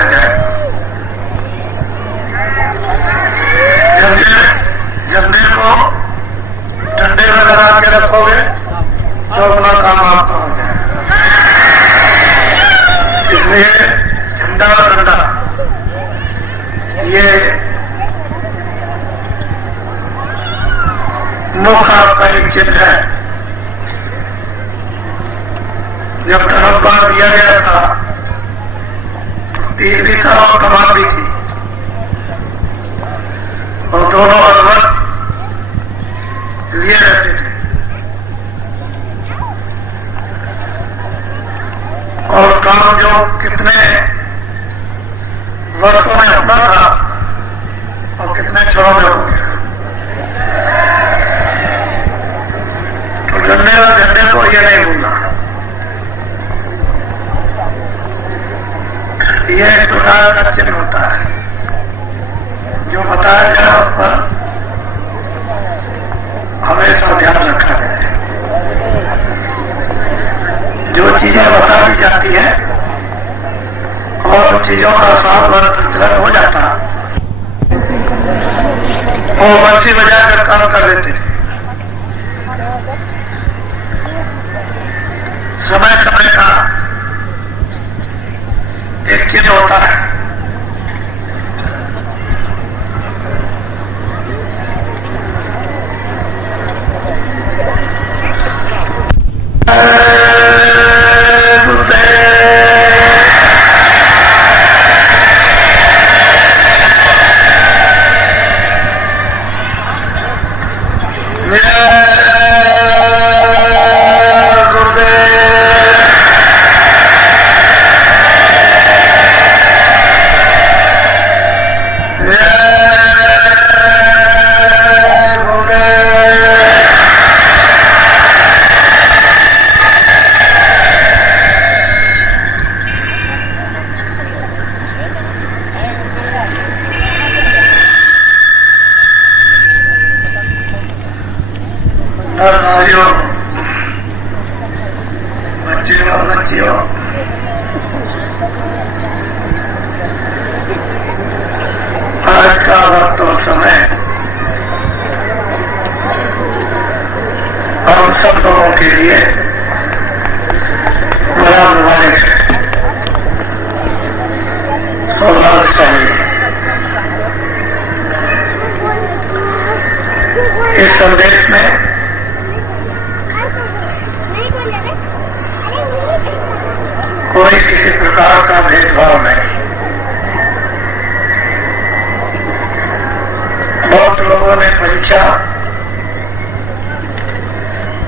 रह जाएगा। झंडे को डंडे में लगा के रखोगे तो अपना काम आपका हो जाएगा। इसलिए झंडा और डंडा ये मुख आपका एक चिन्ह है। जब धनुर्बाण दिया गया था, तीर भी था और कमान भी थी, और दोनों अलवट लिए रहते थे। और काम जो कितने वर्षों में होता था और कितने क्षणों में हो गया। तो डंडे और झंडे को ये नहीं भूलना। ये एक प्रकार का चिन्ह होता है जो बताया गया उस पर हमेशा ध्यान रखा जाए। जो चीजें बता दी जाती है और उन चीजों का साथ प्रचलन हो जाता, वो बंसी बजाकर काम कर लेते थे। समय समय का एक चिन्ह होता है। आज का वक्त और समय हम सब लोगों के लिए बड़ा मुबारक है, सौभाग्यशाली। इस संदेश में कोई किसी प्रकार का भेदभाव नहीं। बहुत लोगों ने परीक्षा,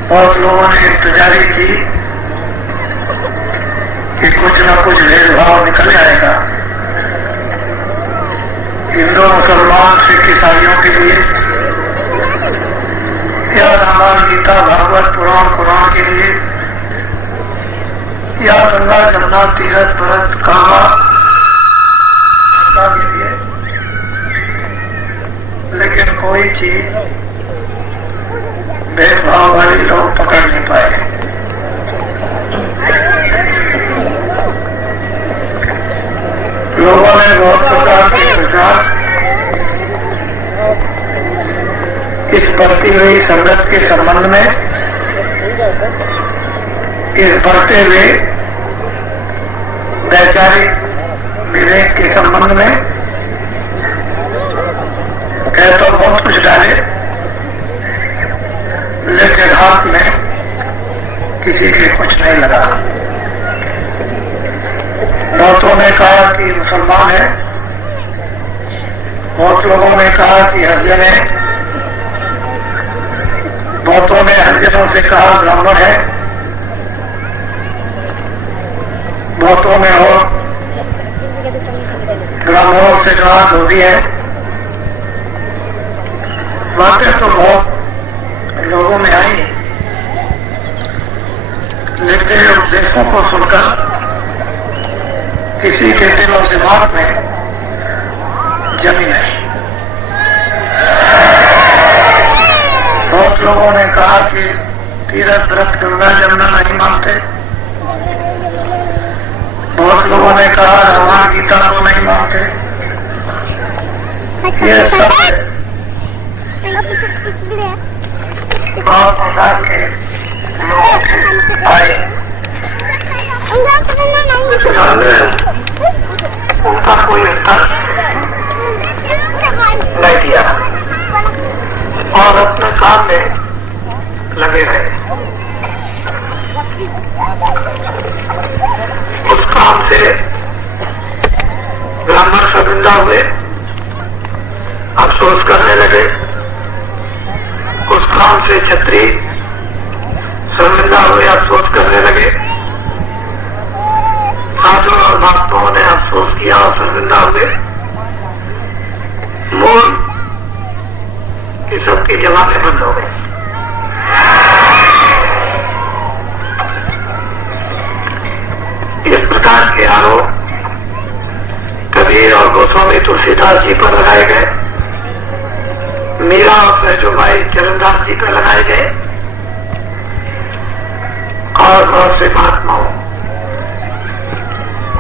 बहुत लोगों ने इंतजारी की कि कुछ न कुछ भेदभाव निकल आएगा। हिंदू मुसलमान सिख ईसाइयों के लिए या रामायण गीता भागवत पुराण कुरान के लिए या गंगा जमुना तीरथ भरत काबा के लिए, लेकिन कोई चीज भेदभाव वाले लोग पकड़ नहीं पाए। लोगों ने बहुत प्रकार के प्रचार इस बढ़ती हुई संगत के संबंध में, इस बढ़ते हुए वैचारिक विवेक के संबंध में कह तो बहुत कुछ डाले, लेकिन हाथ में किसी के कुछ नहीं लगा। बहुतों ने कहा कि मुसलमान है, बहुत लोगों ने कहा कि हरिजन है, बहुतों ने हरिजनों से कहा ब्राह्मण है, बहुतों ने और ब्राह्मणों से कहा धोबी है। बातें तो बहुत लोगों में आई, लेकिन उपदेशों को सुनकर किसी के दिल और दिमाग में जमी नहीं। बहुत लोगों ने कहा कि तीरथ व्रत गंगा जमुना नहीं मानते, बहुत लोगों ने कहा भगवान गीता को नहीं मानते। ये सब बहुत प्रकार के लोग आए, उनका कोई उत्तर नहीं दिया और अपने काम में लगे रहे। उस काम से ब्राह्मण शर्मिंदा हुए, अफसोस करने लगे। उस काम से क्षत्रिय शर्मिंदा हुए, अफसोस करने लगे। साधु और महात्माओं ने अफसोस किया और शर्मिंदा हुए। मूल की सबकी जवाबें बंद हो गई। इस प्रकार के आरोप कबीर और गोस्वामी तुलसीदास जी पर लगाए गए, मीरा और सहजोबाई चरणदास जी पर लगाए गए और बहुत से महात्माओं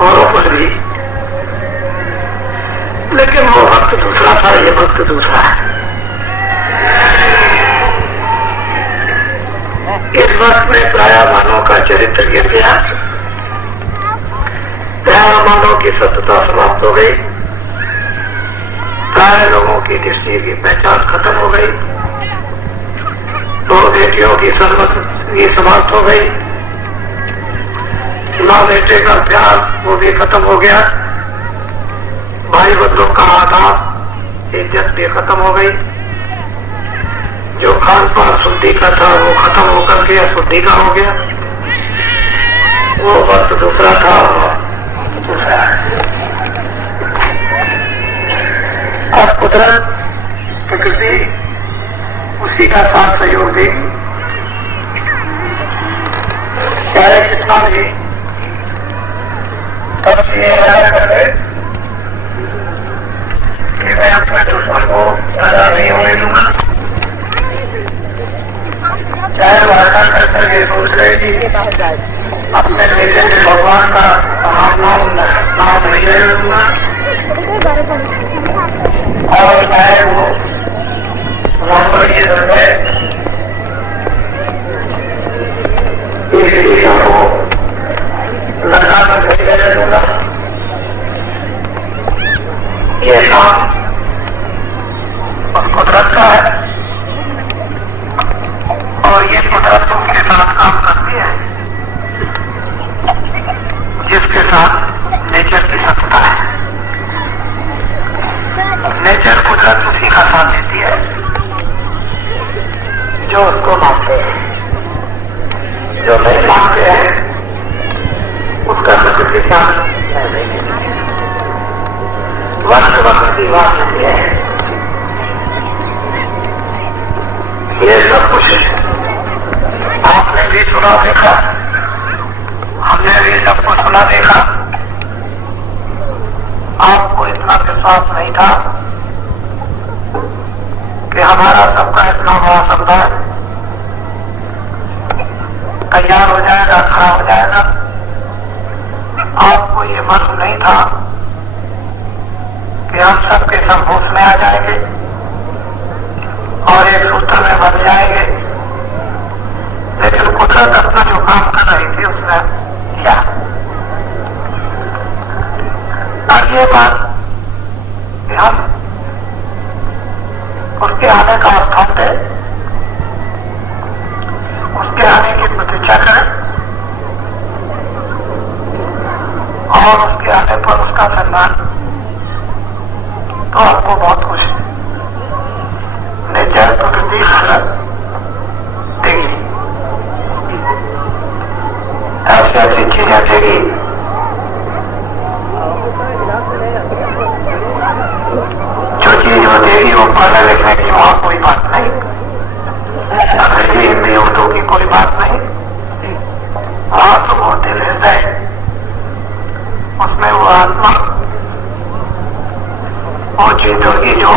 औरों पर भी। लेकिन वो वक्त दूसरा था, ये वक्त दूसरा है। इस वक्त में प्राय मानव का चरित्र गिर गया, प्राय मानव की सत्यता समाप्त हो गई, प्राय लोगों की दृष्टि की पहचान खत्म हो गई, दो बेटियों की सर्वस्वी समाप्त हो गई, माँ बेटे का प्यार वो भी खत्म हो गया, भाई बंधुओं का आधार इज्जत भी खत्म हो गई। जो खान पान शुद्धि का था वो खत्म होकर के अशुद्धि का हो गया। वो वक्त दूसरा था, दूसरा है। अब कुदरत प्रकृति उसी का साथ सहयोग देगी, चाहे कितना भी तब ये करे कि मैं अपने दुश्मन को पैदा नहीं होने दूंगा, चाहे वादा कर सके दूसरे की अपने बेटे से भगवान का नाम नहीं ले लूंगा, और चाहे वो लड़का में नहीं ले लूंगा। ये काम कुदरत का है और ये कुदरत उसके साथ काम करती है जिसके साथ नेचर की सत्ता है। नेचर कुदरत उसी का साथ देती है जो उसको मानते हैं। जो नहीं मानते हैं उसका प्रकृति साथ नहीं है। वक्त वक्त की बात होती है। ये सब कुछ आपने भी सुना देखा, हमने भी सबको सुना देखा। आपको इतना विश्वास नहीं था कि हमारा सबका इतना बड़ा समुदाय तैयार हो जाएगा, खड़ा हो जाएगा। आपको ये मालूम नहीं था कि हम सबके सब होश में आ जाएंगे और एक सूत्र में बन जाएंगे। लेकिन कुदरत अपना जो काम कर रही थी उसने किया। अब ये बात कि हम उसके आने का स्थान दें, उसके आने की प्रतीक्षा करें और उसके आने पर उसका सम्मान, तो आपको बहुत कुछ नेचर प्रकृति देगी, ऐसी ऐसी चीजें देगी जो चीज वो देगी वो पढ़ने लिखने की वहां कोई बात नहीं, अंग्रेजी हिंदी उर्दू की कोई बात नहीं। वहां तो वो दिल हृदय, उसमें वो आत्मा, वो चीज होगी जो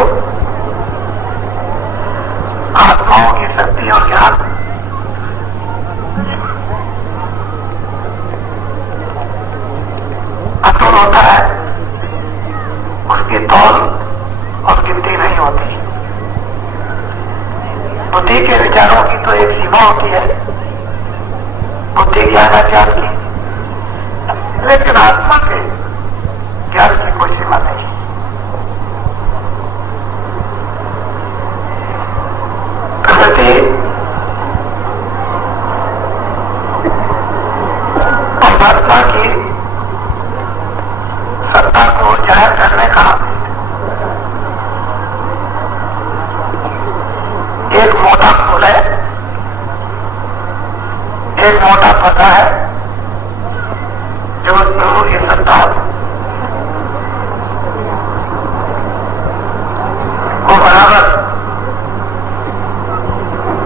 आत्माओं की शक्ति और ज्ञान तौल और गिनती नहीं होती। बुद्धि के विचारों की तो एक सीमा होती है, बुद्धि ज्ञानाचार की, लेकिन आत्मा के ज्ञान की कोई सीमा नहीं। प्रकृति परमात्मा की सत्ता को जाहिर करने का एक मोटा फूल है, एक मोटा पता है जो उस प्रभु की सत्ता को बराबर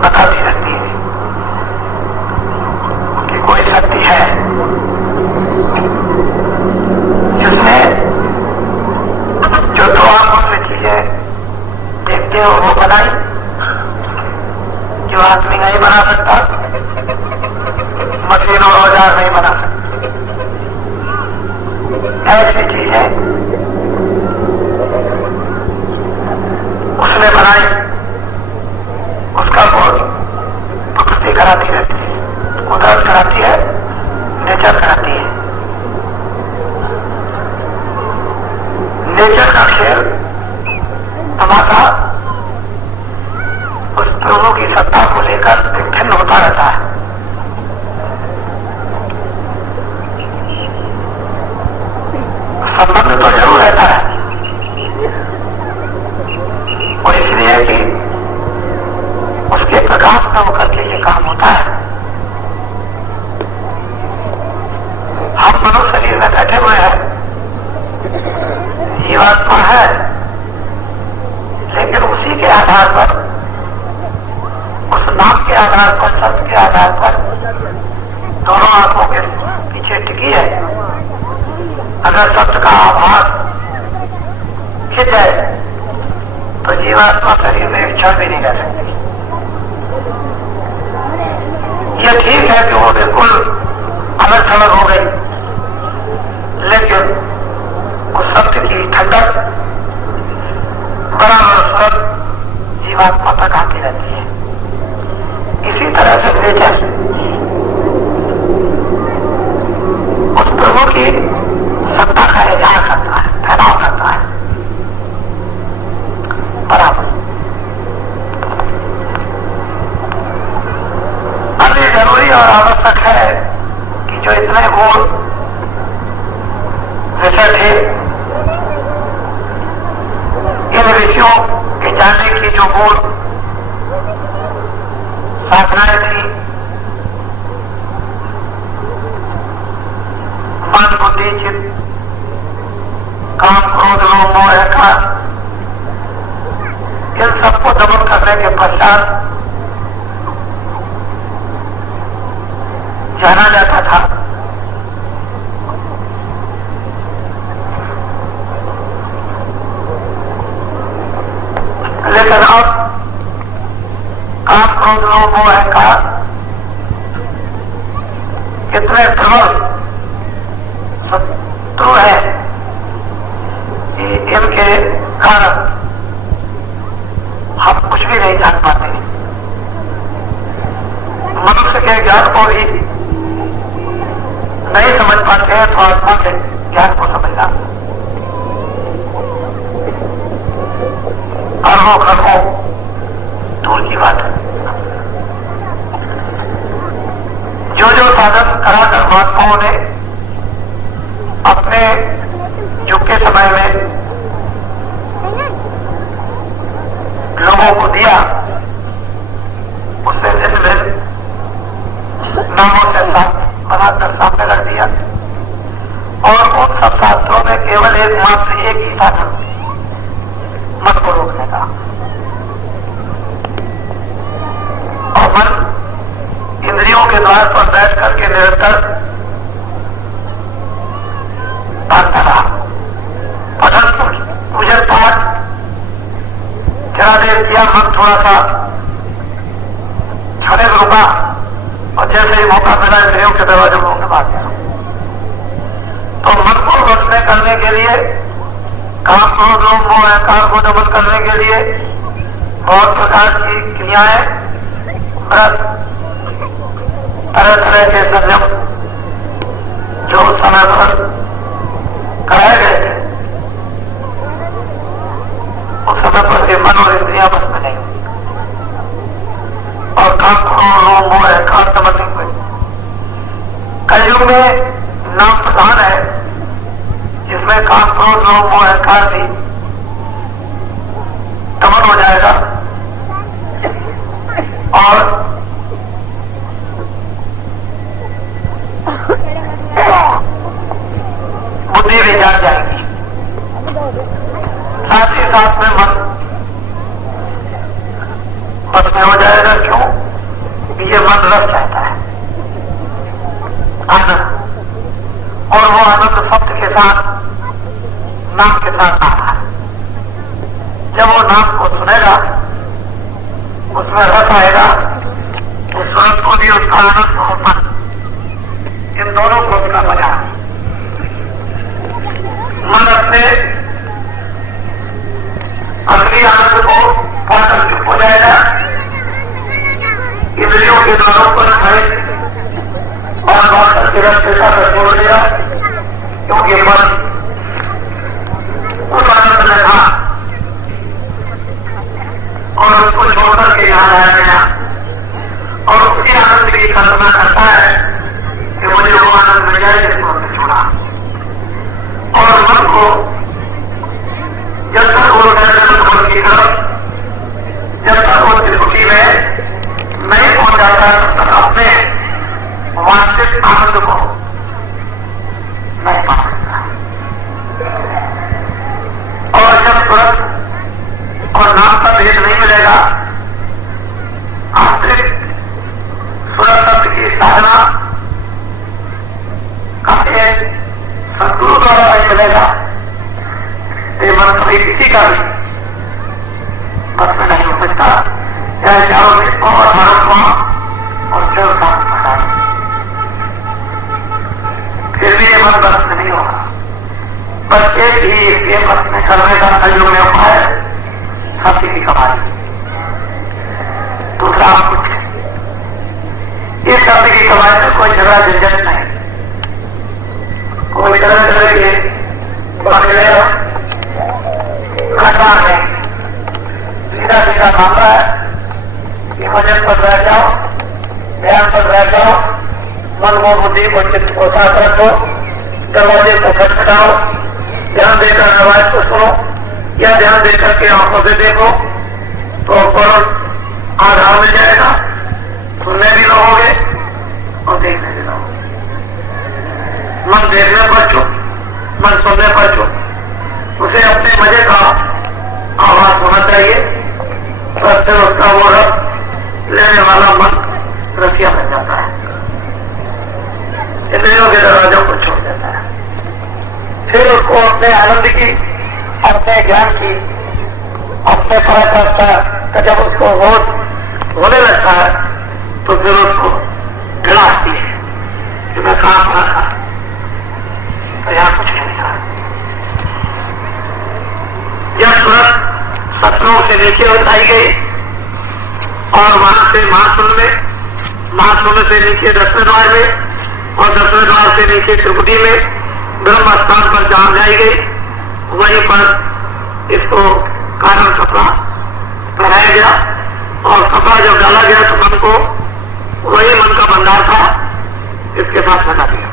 बताती रहती है कि कोई शक्ति है जिसने जो दो आंखों से चीजें देखते हो वो बनाई, जो आदमी नहीं बना सकता, मशीन और औजार नहीं बना सकता। ऐसी चीजें उसने बनाई, उसका बोध प्रकृति कराती रहती है, कुदरत कराती है, नेचर कराती है। नेचर का खेल तमाशा उस प्रभु की सत्ता को लेकर भिन्न होता रहता है। संबंध तो जरूर रहता है, और इसलिए कि उसके प्रकाश में होकर के ये काम होता है। हम मनुष्य शरीर में बैठे हुए हैं, जीवात्मा है, लेकिन उसी के आधार पर, उस नाम के आधार पर, शब्द के आधार पर दोनों आंखों के पीछे टिकी है। अगर शब्द का आभास खिंच जाए तो जीवात्मा शरीर में एक क्षण भी नहीं रह सकती। यह ठीक है कि वो बिल्कुल अलग थलग हो गई, लेकिन उस शब्द की ठंडक बराबर जीवात्मा तक आती रहती है। इसी तरह से नेचर उस प्रभु की सत्ता का इजहार करता है, फैलाव करता है बराबर। अब ये जरूरी और आवश्यक है कि जो इतने गुण विषय थे, इन विषयों के जानने की जो गुण साधनाएं थी, मन बुद्धि चित्त काम क्रोध लोभ मोह अहंकार, इन सबको दमन करने के पश्चात जाना जाता था लेकिन अब काम क्रोध लोभ मोह अहंकार कितने प्रबल शत्रु है कि इनके कारण हम कुछ भी नहीं जान पाते। मनुष्य के ज्ञान को भी नहीं समझ पाते हैं तो आत्मा के ज्ञान को समझना अरबों खरबों दूर की बात है। जो जो साधन कराकर महात्माओं ने अपने युग के समय में लोगों को दिया, उससे भिन्न भिन्न नामों से बनाकर सामने रख दिया, और उन सब शास्त्रों में केवल एकमात्र एक ही साधन मन को रोकने का, और मन इंद्रियों के द्वार पर बैठ करके निरंतर भागता रहा। पठन पूजन पाठ जरा देर किया, मन थोड़ा सा क्षणिक रुका, और जैसे ही मौका मिला इंद्रियों के दरवाजों में भाग गया। तो मन को रोशनी करने के लिए काम क्रोध लोभ मोह अहंकार को दमन करने के लिए बहुत प्रकार की क्रियाएं, तरह तरह के संयम जो समय पर कराए गए थे, उस समय पर ये मन और इंद्रियां बस में नहीं हुई और काम क्रोध लोभ मोह अहंकार दमन नहीं हुए। कलयुग में नाम प्रधान है जिसमें काम क्रोध लोभ मोह अहंकार भी दमन हो जाएगा और बुद्धि भी जाग जाएगी। साथ ही साथ में मन बस में हो जाएगा। क्यों? ये मन रस चाहता है आनंद, और वो आनंद शब्द के साथ नाम के साथ आता है। जब वो नाम को सुनेगा उसमें रस आएगा, उस रस को भी उसका आनंद और मन, इन दोनों को उसका मजा। मन अपने असली आनंद को पाकर चुप हो जाएगा, इंद्रियों के द्वारों पर खड़े और बात के रस्ते का छोड़ दिया, क्योंकि मन उस आनंद में था और उसको छोड़कर के यहाँ आया गया और उसी आनंद की कल्पना करता है कि मुझे वो आनंद मिल जाए जिसको हमने छोड़ा। और मन को जब तक वो की तरफ, जब तक वो त्रिपुटी में नहीं पहुंच जाता तब तक अपने वास्तविक आनंद को नहीं पा सकता। और जब तुरंत और नाम का भेद नहीं मिलेगा, आंतरिक सुरत तत्व की साधना का एक सदगुरु द्वारा नहीं मिलेगा, ये मन कभी किसी का भी बस में नहीं हो सकता। चाहे चारों में और भारत और चल का फिर भी ये मन बस में नहीं होगा। बस एक ही इसके बस में करने का कलयुग में उपाय सत्य की कमाई, दूसरा कुछ इस सत्य की कमाई में कोई झगड़ा झंझट नहीं, कोई तरह के घटना नहीं, सीधा सीधा मामला है कि वजन पर बैठ जाओ, ध्यान पर बैठ जाओ, मन को बुद्धि को चित्त को साथ रखो, दरवाजे को खटखटाओ, ध्यान देकर आवाज को सुनो या ध्यान देकर के आंखों से देखो तो फौरन आधार मिल जाएगा। सुनने भी लगोगे और देखने भी लगोगे। मन देखने पर चुप, मन सुनने पर चुप, उसे अपने मजे का आवाज होना चाहिए, सबसे उसका वो रस लेने वाला मन रसिया बन जाता है, इंद्रियों के दरवाजों को छोड़ देता है। फिर उसको अपने आनंद की, अपने ज्ञान की, अपने पराकाष्ठा का जब उसको होने लगता है तो फिर उसको घृणा आती है कि मैं कहां पड़ा था, तो यहां कुछ नहीं था। जब तुरंत सपनों से नीचे उठाई गई और वहां से महासुन से नीचे 10वें द्वार में और 10वें द्वार से नीचे त्रिपुटी में ब्रह्म स्थान पर जहां जाई गई, वहीं पर इसको कारण कपड़ा पहनाया गया और कपड़ा जब डाला गया तो मन को वही मन का भंडार था इसके साथ लगा दिया।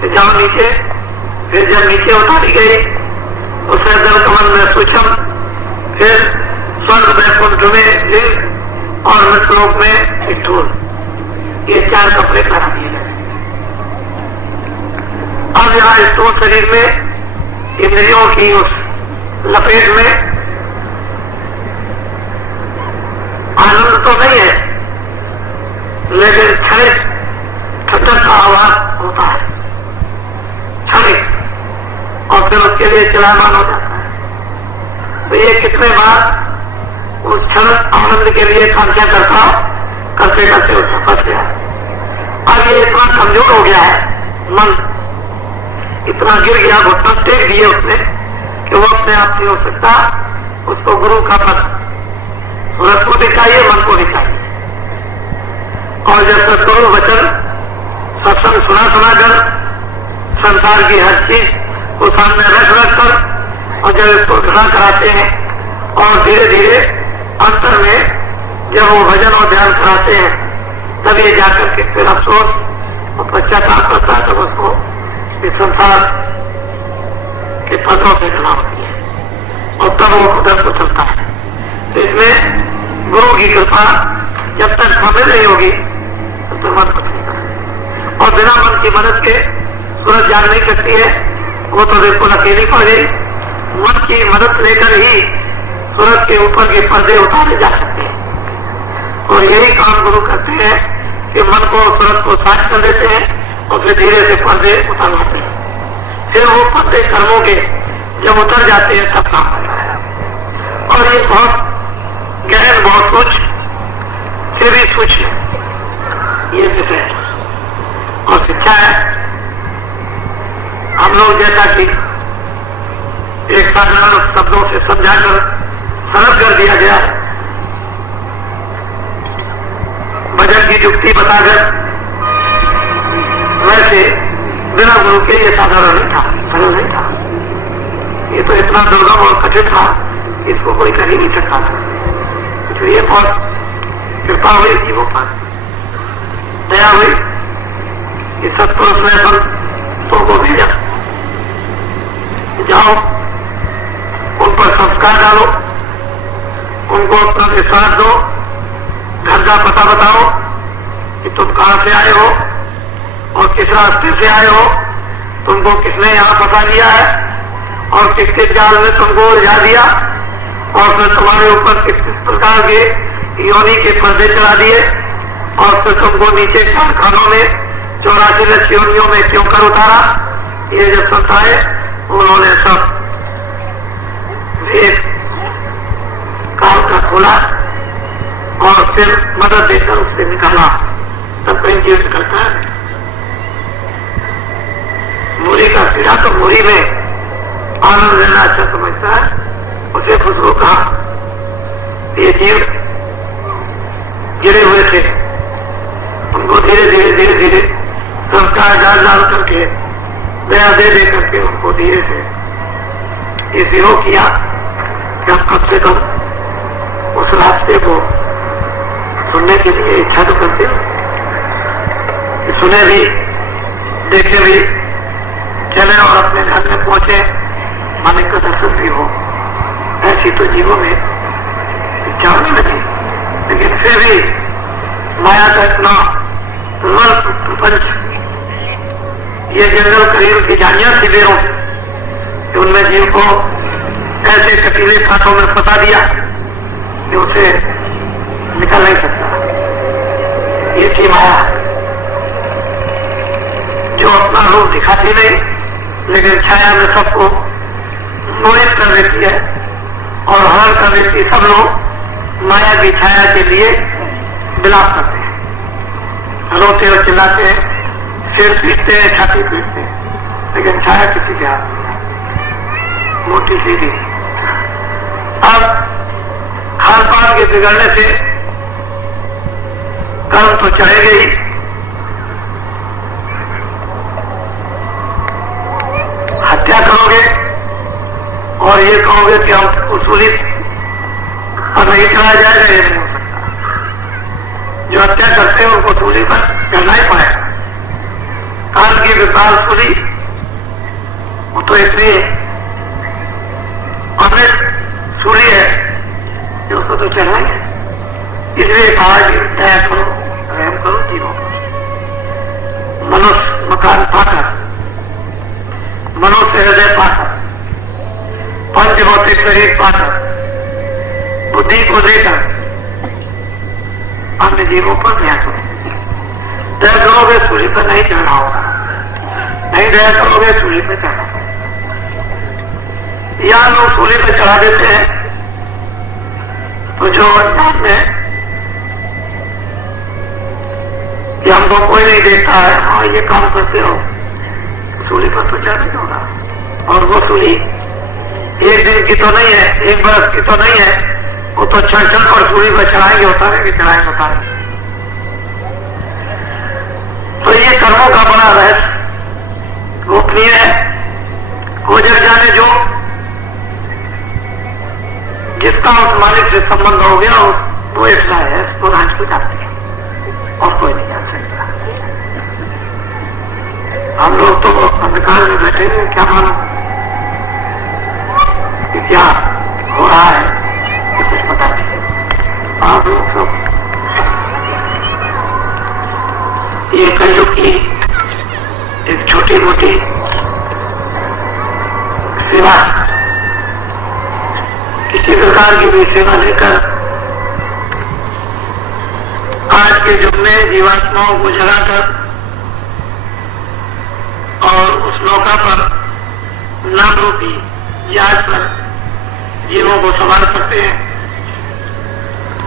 फिर जहां नीचे, फिर जब नीचे उतारी गई उसे जल कमल में सूक्ष्म, फिर स्वर्ग में कुंठ में लिंग और मृतलोक में स्थूल, ये 4 कपड़े पहना दिए गए। अब यहाँ स्थूल शरीर में इंद्रियों की उस लपेट में आनंद तो नहीं है, लेकिन क्षणिक ठंडक का आवाज होता है, क्षणिक, और फिर उसके लिए चलायमान हो जाता है। तो ये कितने बार उस क्षण आनंद के लिए कांक्षा करते करते उसमें फंस गया। अब ये इतना कमजोर हो गया है, मन इतना गिर गया, घुटना टेक दिए उसने कि वो अपने आप नहीं हो सकता, उसको गुरु का पद सूरत को दिखाइए, मन को दिखाइए। और जब तक गुरु वचन सत्संग सुना कर संसार की हर चीज को सामने रख कर और जब इसको ग्रहण कराते हैं और धीरे धीरे अंतर में जब वो भजन और ध्यान कराते हैं, तब ये जाकर के फिर अफसोस और पश्चाताप करता है, तब उसको इस संसार के पदों से जला होती है और तब वो उधर को चलता है। तो इसमें गुरु की कृपा जब तक हमें नहीं होगी तब तक मन कुछ नहीं करेगा। और बिना मन की मदद के सूरज जाग नहीं सकती है, वो तो बिल्कुल अकेली पड़ गई। मन की मदद लेकर ही सूरज के ऊपर के पर्दे उतारे जा सकते हैं। और यही काम गुरु करते हैं कि मन को सूरज को साफ कर देते हैं और फिर धीरे से पर्दे उतारते हैं। फिर वो पर्दे कर्मों के जब उतर जाते हैं तब काम होता है। और ये बहुत गहन, बहुत कुछ फिर भी सूक्ष्म ये विषय और शिक्षा है। हम लोग जैसा कि एक साधारण शब्दों से समझाकर सरल कर दिया गया, भजन की युक्ति बताकर, वैसे बिना गुरु के ये साधारण नहीं था, सरल नहीं था। ये तो इतना दुर्गम और कठिन था, इसको कोई कर ही नहीं सकता था। इसलिए बहुत कृपा हुई जीवों पर, दया हुई कि सत्पुरुष ने संतों को भेजा, जाओ उन पर संस्कार डालो, उनको अपना विश्वास दो, घर का पता बताओ कि तुम कहां से आए हो और किस रास्ते से आए हो, तुमको किसने यहां फंसा लिया है और किस किस जाल में तुमको उलझा दिया और फिर तुम्हारे ऊपर किस किस प्रकार के योनि के पर्दे चढ़ा दिए और फिर तुमको नीचे कारखानों में 84 लक्ष योनियों में क्यों कर उतारा। ये जब समझाए उन्होंने सब एक काल का खोला और फिर मदद देकर उससे निकाला, तब कहीं जीवित करता है। मूरी का कीड़ा तो मूरी में आनंद लेना अच्छा समझता है, उसे खुशबू कहा। ये जीव गिरे हुए थे, उनको धीरे धीरे धीरे धीरे संस्कार डाल डाल करके, दया दे दे करके उनको धीरे से ये विरोह किया कि आप कम से कम उस रास्ते को सुनने के लिए इच्छा तो करते हो, कि सुने भी, देखे भी, चले और अपने घर में पहुंचे, मालिक का दर्शन भी हो। ऐसी तो जीवों में इच्छा होने लगी, लेकिन फिर भी माया का इतना प्रपंच, ये जंगल करीब की जानिया थी बेरों कि उनमें जीव को ऐसे कटीले खातों में फंसा दिया कि उसे निकल नहीं सकता। ये थी माया, जो अपना रूप दिखाती नहीं लेकिन छाया में सबको मोहित कर देती है और हरण कर देती। सब लोग माया की छाया के लिए विलाप करते हैं, रोते और चिल्लाते हैं, सिर पीटते हैं, छाती पीटते हैं, लेकिन छाया किसी के हाथ में मोटी सीधी। अब खान पान के बिगड़ने से कर्म तो चढ़ेगे ही, हत्या करोगे और ये कहोगे कि हम उसूली और नहीं चढ़ा जाएगा, ये नहीं हो सकता। जो हत्या करते हैं उनको सूली पर चढ़ना ही पड़ेगा। काल की विशाल सूली वो तो इतनी अमृत सूली है कि उसको तो चढ़ना ही है। इसलिए कहा कि दया करो, रहम करो जीवों को। मनुष्य मकान पाकर, मनुष्य हृदय पाकर, पंच भौतिक शरीर पाकर, बुद्धि को देकर अन्य जीवों पर दया करो। दया करोगे सूली पर नहीं चढ़ना होगा, नहीं दया करोगे सूली पर चढ़ना होगा। या लोग सूली पर चढ़ा देते हैं तो जो अज्ञान में कि हमको कोई नहीं देखता है, हाँ ये काम करते हो, सूली पर तो चढ़ नहीं होगा। और वो सूली एक दिन की तो नहीं है, एक बरस की तो नहीं है, वो तो क्षण क्षण पर सूर्य पर चढ़ाएंगे, उतारेंगे, चढ़ाएंगे, उतारेंगे। तो ये कर्मों का बड़ा रहस्य गोपनीय है। वो जग जाने जो जिसका उस मालिक से संबंध हो गया वो ऐसा है, वो राज को जानते हैं और कोई नहीं जान सकता। हम लोग तो अंधकार में बैठे हैं, क्या मालूम कि क्या हो रहा है, ये कुछ पता नहीं। आप लोग सब ये कलयुग की एक छोटी मोटी सेवा, किसी प्रकार की भी सेवा लेकर आज के युग में जीवात्माओं को जगाकर और उस नौका पर नाम रूपी जहाज पर जीवों को सवार करते हैं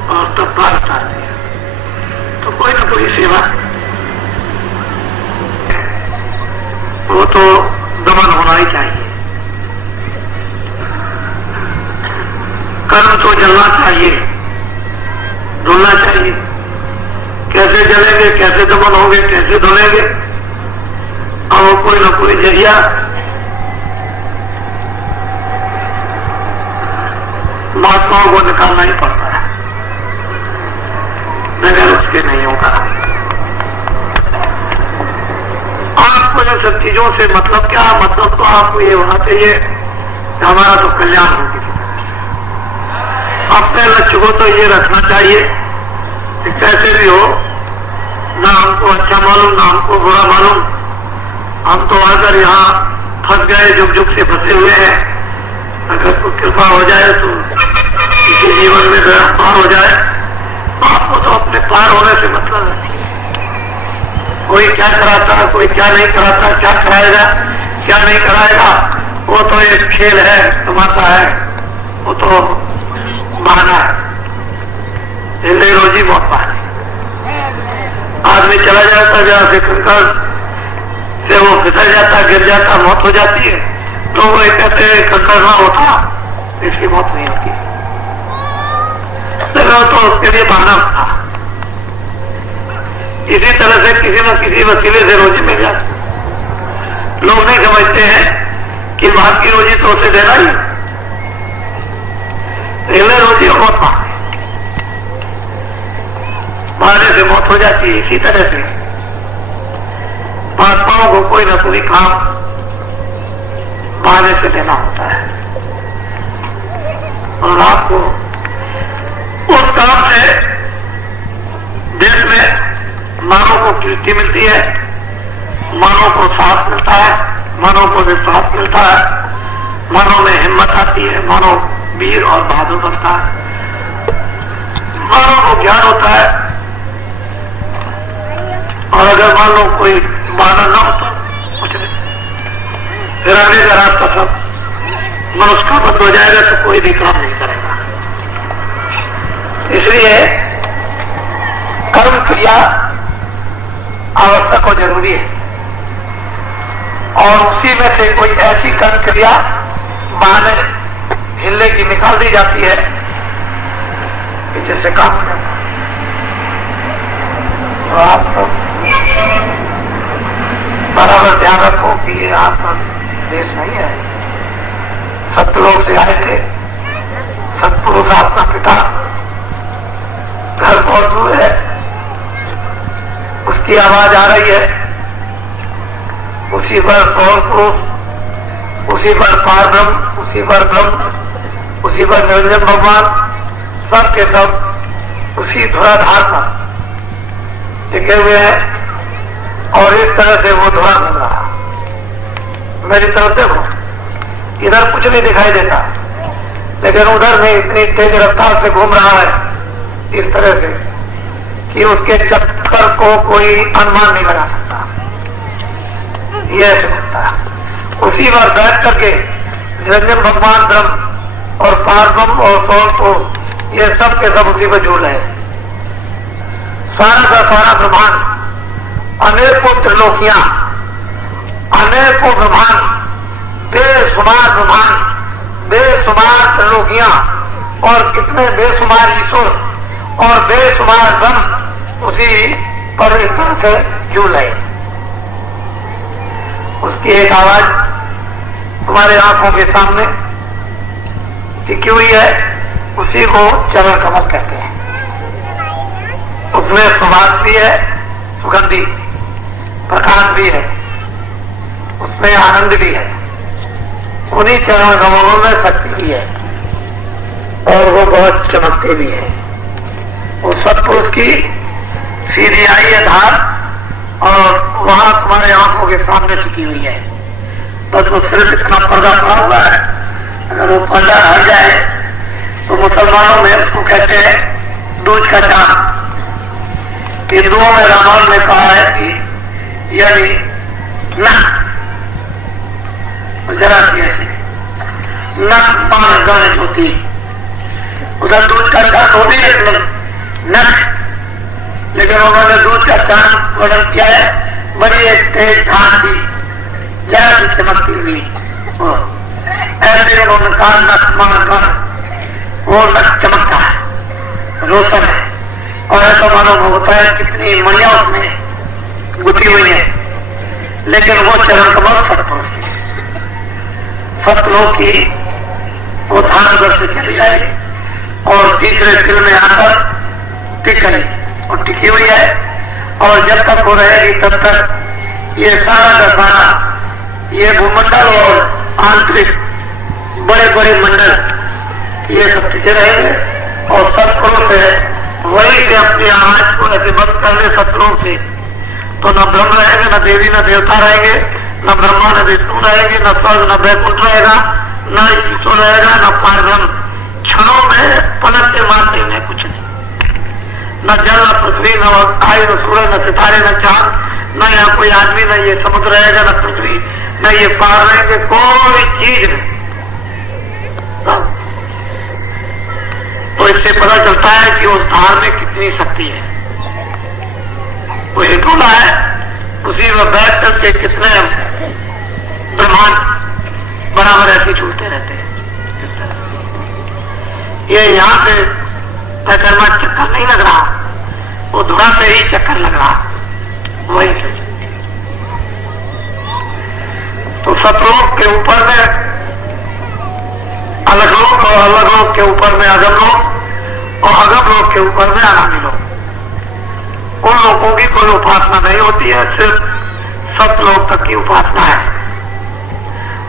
और तब पार उतारते हैं। तो कोई ना कोई सेवा वो तो दमन होना ही चाहिए। कर्म तो जलना चाहिए, धुलना चाहिए। कैसे जलेंगे, कैसे दमन होंगे, कैसे धुलेंगे, और कोई ना कोई जरिया महात्माओं को निकालना ही पड़ता है, मगर उसके नहीं होगा। आपको इन सब चीजों से मतलब क्या? मतलब तो आपको ये होना चाहिए कि हमारा तो कल्याण हो किसी तरह से। अपने लक्ष्य को तो ये रखना चाहिए कि कैसे भी हो, ना हमको अच्छा मालूम ना हमको बुरा मालूम, हम तो अगर यहाँ फंस गए, जुग जुग से फंसे हुए हैं, अगर कोई कृपा हो जाए तो किसी जीवन में पार हो जाए। आपको तो अपने पार होने से मतलब है। कोई क्या कराता, कोई क्या नहीं कराता, क्या कराएगा क्या नहीं कराएगा, वो तो एक खेल है, तमाशा है, वो तो बहाना है, जिंदगी रोजी बहुत बहाने। आदमी चला जाता है जहाँ से कंकर से वो फिसल जाता, गिर जाता, मौत हो जाती है, तो वो कहते हैं कंकर ना होता इसकी मौत नहीं होती, तो उसके लिए बहाना था। इसी तरह से किसी न किसी वसीले से रोजी मिल जाती। लोग नहीं समझते हैं कि बात की रोजी तो उसे देना ही, पहले रोजी और मौत बहाने से मौत हो जाती है। इसी तरह से महात्माओं को कोई न कोई काम बहाने से देना होता है, और आपको उस काम से देश में मानव को कीर्ति मिलती है, मानव को साथ मिलता है, मानव को विश्वास मिलता है, मानव में हिम्मत आती है, मानव वीर और बहादुर बनता है, मानव को ज्ञान होता है। और अगर मान लो कोई बहाना ना हो तो कुछ नहीं, फिर आगे का रास्ता सब मनुष्य का बंद हो जाएगा, तो कोई भी काम नहीं करेगा। इसलिए कर्म क्रिया आवश्यक और जरूरी है, और उसी में से कोई ऐसी कर्म क्रिया बहाने हिलने की निकाल दी जाती है कि जिससे काम हो जाता है। तो आप तो बराबर ध्यान रखो कि ये आपका देश नहीं है, सत्यलोक से आए थे, सतपुरुष आपका पिता, घर बहुत दूर है, उसकी आवाज आ रही है, उसी पर कौन पुरुष, उसी पर पार ब्रह्म, उसी पर ब्रह्म, उसी पर निरंजन भगवान, सब के सब उसी धुराधार पर टिके हुए हैं, और इस तरह से वो धुरा घूम रहा। मेरी तरफ देखो, इधर कुछ नहीं दिखाई देता, लेकिन उधर में इतनी तेज रफ्तार से घूम रहा है इस तरह से कि उसके चक्कर को कोई अनुमान नहीं लगा सकता। ये ऐसे होता है। उसी पर बैठ करके निरंजन भगवान ब्रह्म और पारब्रह्म और सोल को ये सब के सब उसी पर जुड़ रहे, सारा का सारा ब्रह्मांड, अनेकों त्रिलोकियां, अनेकों ब्रह्मांड, बेशुमार ब्रह्मांड, बेशुमार त्रिलोकियां और कितने बेशुमार ईश्वर और बेशुमार ब्रह्म उसी पर एक तरह से झूल रहे। उसकी एक आवाज तुम्हारे आंखों के सामने टिकी हुई है, उसी को चरण कमल कहते हैं। उसमें सुवास भी है, सुगंधी प्रकाश भी है, उसमें आनंद भी है, उन्हीं चरण कमलों में शक्ति भी है और वो बहुत चमकते भी है। वो सतपुरुष की सीधी आई है धार और वहां तुम्हारे आंखों के सामने टिकी हुई है। बस वो सिर्फ इतना पर्दा पड़ा हुआ है, अगर वो पर्दा हट जाए तो मुसलमानों में उसको कहते हैं दूज का चांद। हिंदुओं में रामायण में कहा है कि यानी नख जरा सी ऐसी नख पान गणित होती, उधर दूध का चांद होती है नख, लेकिन उन्होंने दूध का चांद वर्णन किया है बड़ी एक तेज धान थी, जरा सी चमकती हुई। ऐसे उन्होंने कहा नख मान गण, वो नख चमकता है, रोशन है और ऐसा मालूम होता है कितनी मणिया उसमें गुथी हुई है, लेकिन वो चरण कमल सतपुरुष की सतलोक की वो धान से चली जाएगी और तीसरे दिल में आकर टिक गई और टिकी हुई है। और जब तक वो रहेगी तब तक ये सारा का सारा ये भूमंडल और आंतरिक बड़े बड़े मंडल ये सब टिके रहेंगे और सत्पुरुष से वही से अपनी आवाज को ऐसे बंद कर ले सत्पुरुष से, तो न ब्रह्म रहेंगे, न देवी, न देवता रहेंगे, न ब्रह्मा, न विष्णु रहेंगे, न स्वर्ग, न वैकुंठ रहेगा, न ईश्वर रहेगा, न पारब्रह्म। क्षणों में पलट के मारते हुए कुछ नहीं, न जल, न पृथ्वी, न आयु, न सूरज, न सितारे, न चांद, न यहाँ कोई आदमी, न ये समुद्र रहेगा, न पृथ्वी, न ये पार रहेंगे, कोई चीज नहीं। तो इससे पता चलता है कि उस धार में कितनी शक्ति है। वो हिटोला है, उसी में बैठ करके कितने ब्रह्मांड बराबर ऐसे झूलते रहते हैं। ये यहाँ से पैकर्मा चक्कर नहीं लग रहा, वो धुरा से ही चक्कर लग रहा, वही से। तो सतलोक के ऊपर में अलग लोक और अलग लोक के ऊपर में अगम लोक और अगम लोक के ऊपर में अनामी लोक। उन लोगों की कोई उपासना नहीं होती है, सिर्फ सतलोक तक की उपासना है।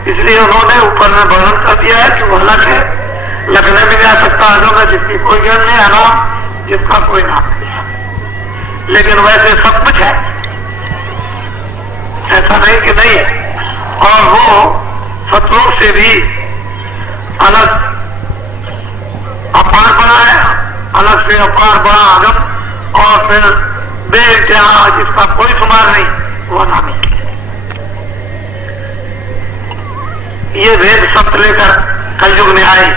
इसलिए उन्होंने ऊपर में वर्णन कर दिया है कि वो अलग है, लगने में नहीं आ सकता अगम है जिसकी कोई ज्ञान नहीं, अनाम जिसका कोई नाम नहीं है, लेकिन वैसे सब कुछ है, ऐसा नहीं कि नहीं है। और वो सतलोक से भी अलग अपार बड़ा है, अलग से अपार बड़ा आगम और फिर बेइंतहा जिसका कोई शुमार नहीं, वो अनामी। ये वेद शब्द लेकर कलयुग में आए,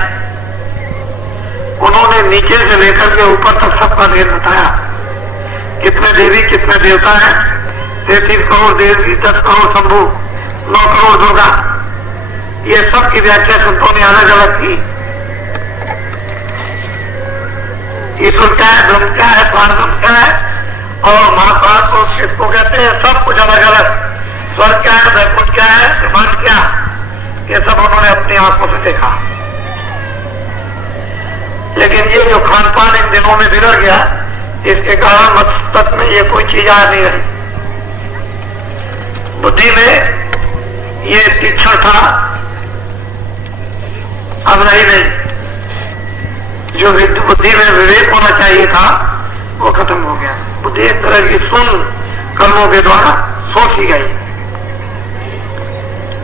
उन्होंने नीचे से लेकर के ऊपर तक सबका भेद बताया, कितने देवी कितने देवता हैं, 33 करोड़ देवी, 10 करोड़ शंभु, 9 करोड़ दुर्गा, ये सब की व्याख्या संतों ने अलग अलग की। ईश्वर क्या है, ब्रह्म क्या है, पारब्रह्म क्या है और महाभारत को किसको कहते हैं, सब कुछ अलग अलग। स्वर्ग क्या है, वैकुंठ क्या है, ब्रह्मांड क्या, ये सब उन्होंने अपनी आंखों से देखा। लेकिन ये जो खान पान इन दिनों में बिगड़ गया, इसके कारण मस्तिष्क में ये कोई चीज आ नहीं रही। बुद्धि में ये तीक्ष्ण था, अब नहीं। जो बुद्धि में विवेक होना चाहिए था वो खत्म हो गया। बुद्धि एक तरह की सुन कर्मों के द्वारा सोच ही गई।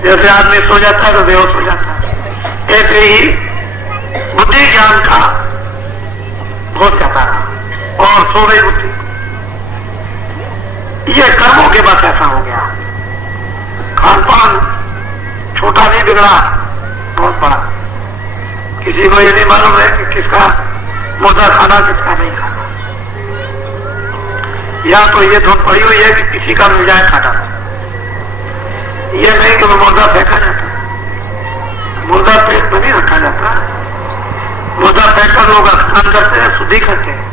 जैसे आदमी सो जाता है तो बेहोश हो जाता है, ऐसे ही बुद्धि ज्ञान का हो जाता है और सो गई बुद्धि। ये कर्मों के बस ऐसा हो गया। खान पान छोटा नहीं बिगड़ा, बहुत बड़ा। किसी को ये नहीं मालूम है कि किसका मुर्दा खाना किसका नहीं खाना। या तो ये धुन पड़ी हुई है कि किसी का मिल जाए खाना, ये नहीं कि वो मुर्दा फेंका जाता। मुर्दा पेट में नहीं रखा जाता। मुर्दा पेट पर लोग स्नान करते हैं, शुद्धि करते हैं,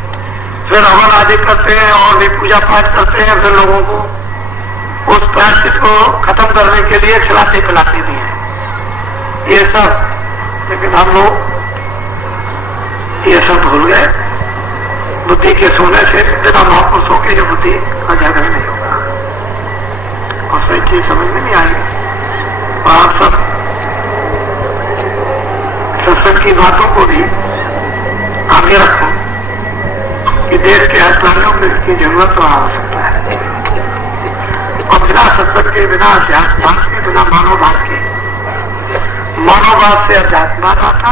फिर हवन आदि करते हैं और भी पूजा पाठ करते हैं, फिर लोगों को उस प्रायश्चित को खत्म करने के लिए खिलाते पिलाते भी हैं ये सब। लेकिन हम लोग ये सब भूल गए। बुद्धि के सोने से बिना महापुरुषों के ये बुद्धि का जागरण नहीं होगा और सही चीज समझ में नहीं आएगी। और आप सब सत्संग की बातों को भी आगे रखो कि देश के आचार्यों में इसकी जरूरत और आवश्यकता है। और बिना सत्संग के, बिना अध्यात्म के, बिना मानववाद के, मानववाद से अध्यात्मवाद आता,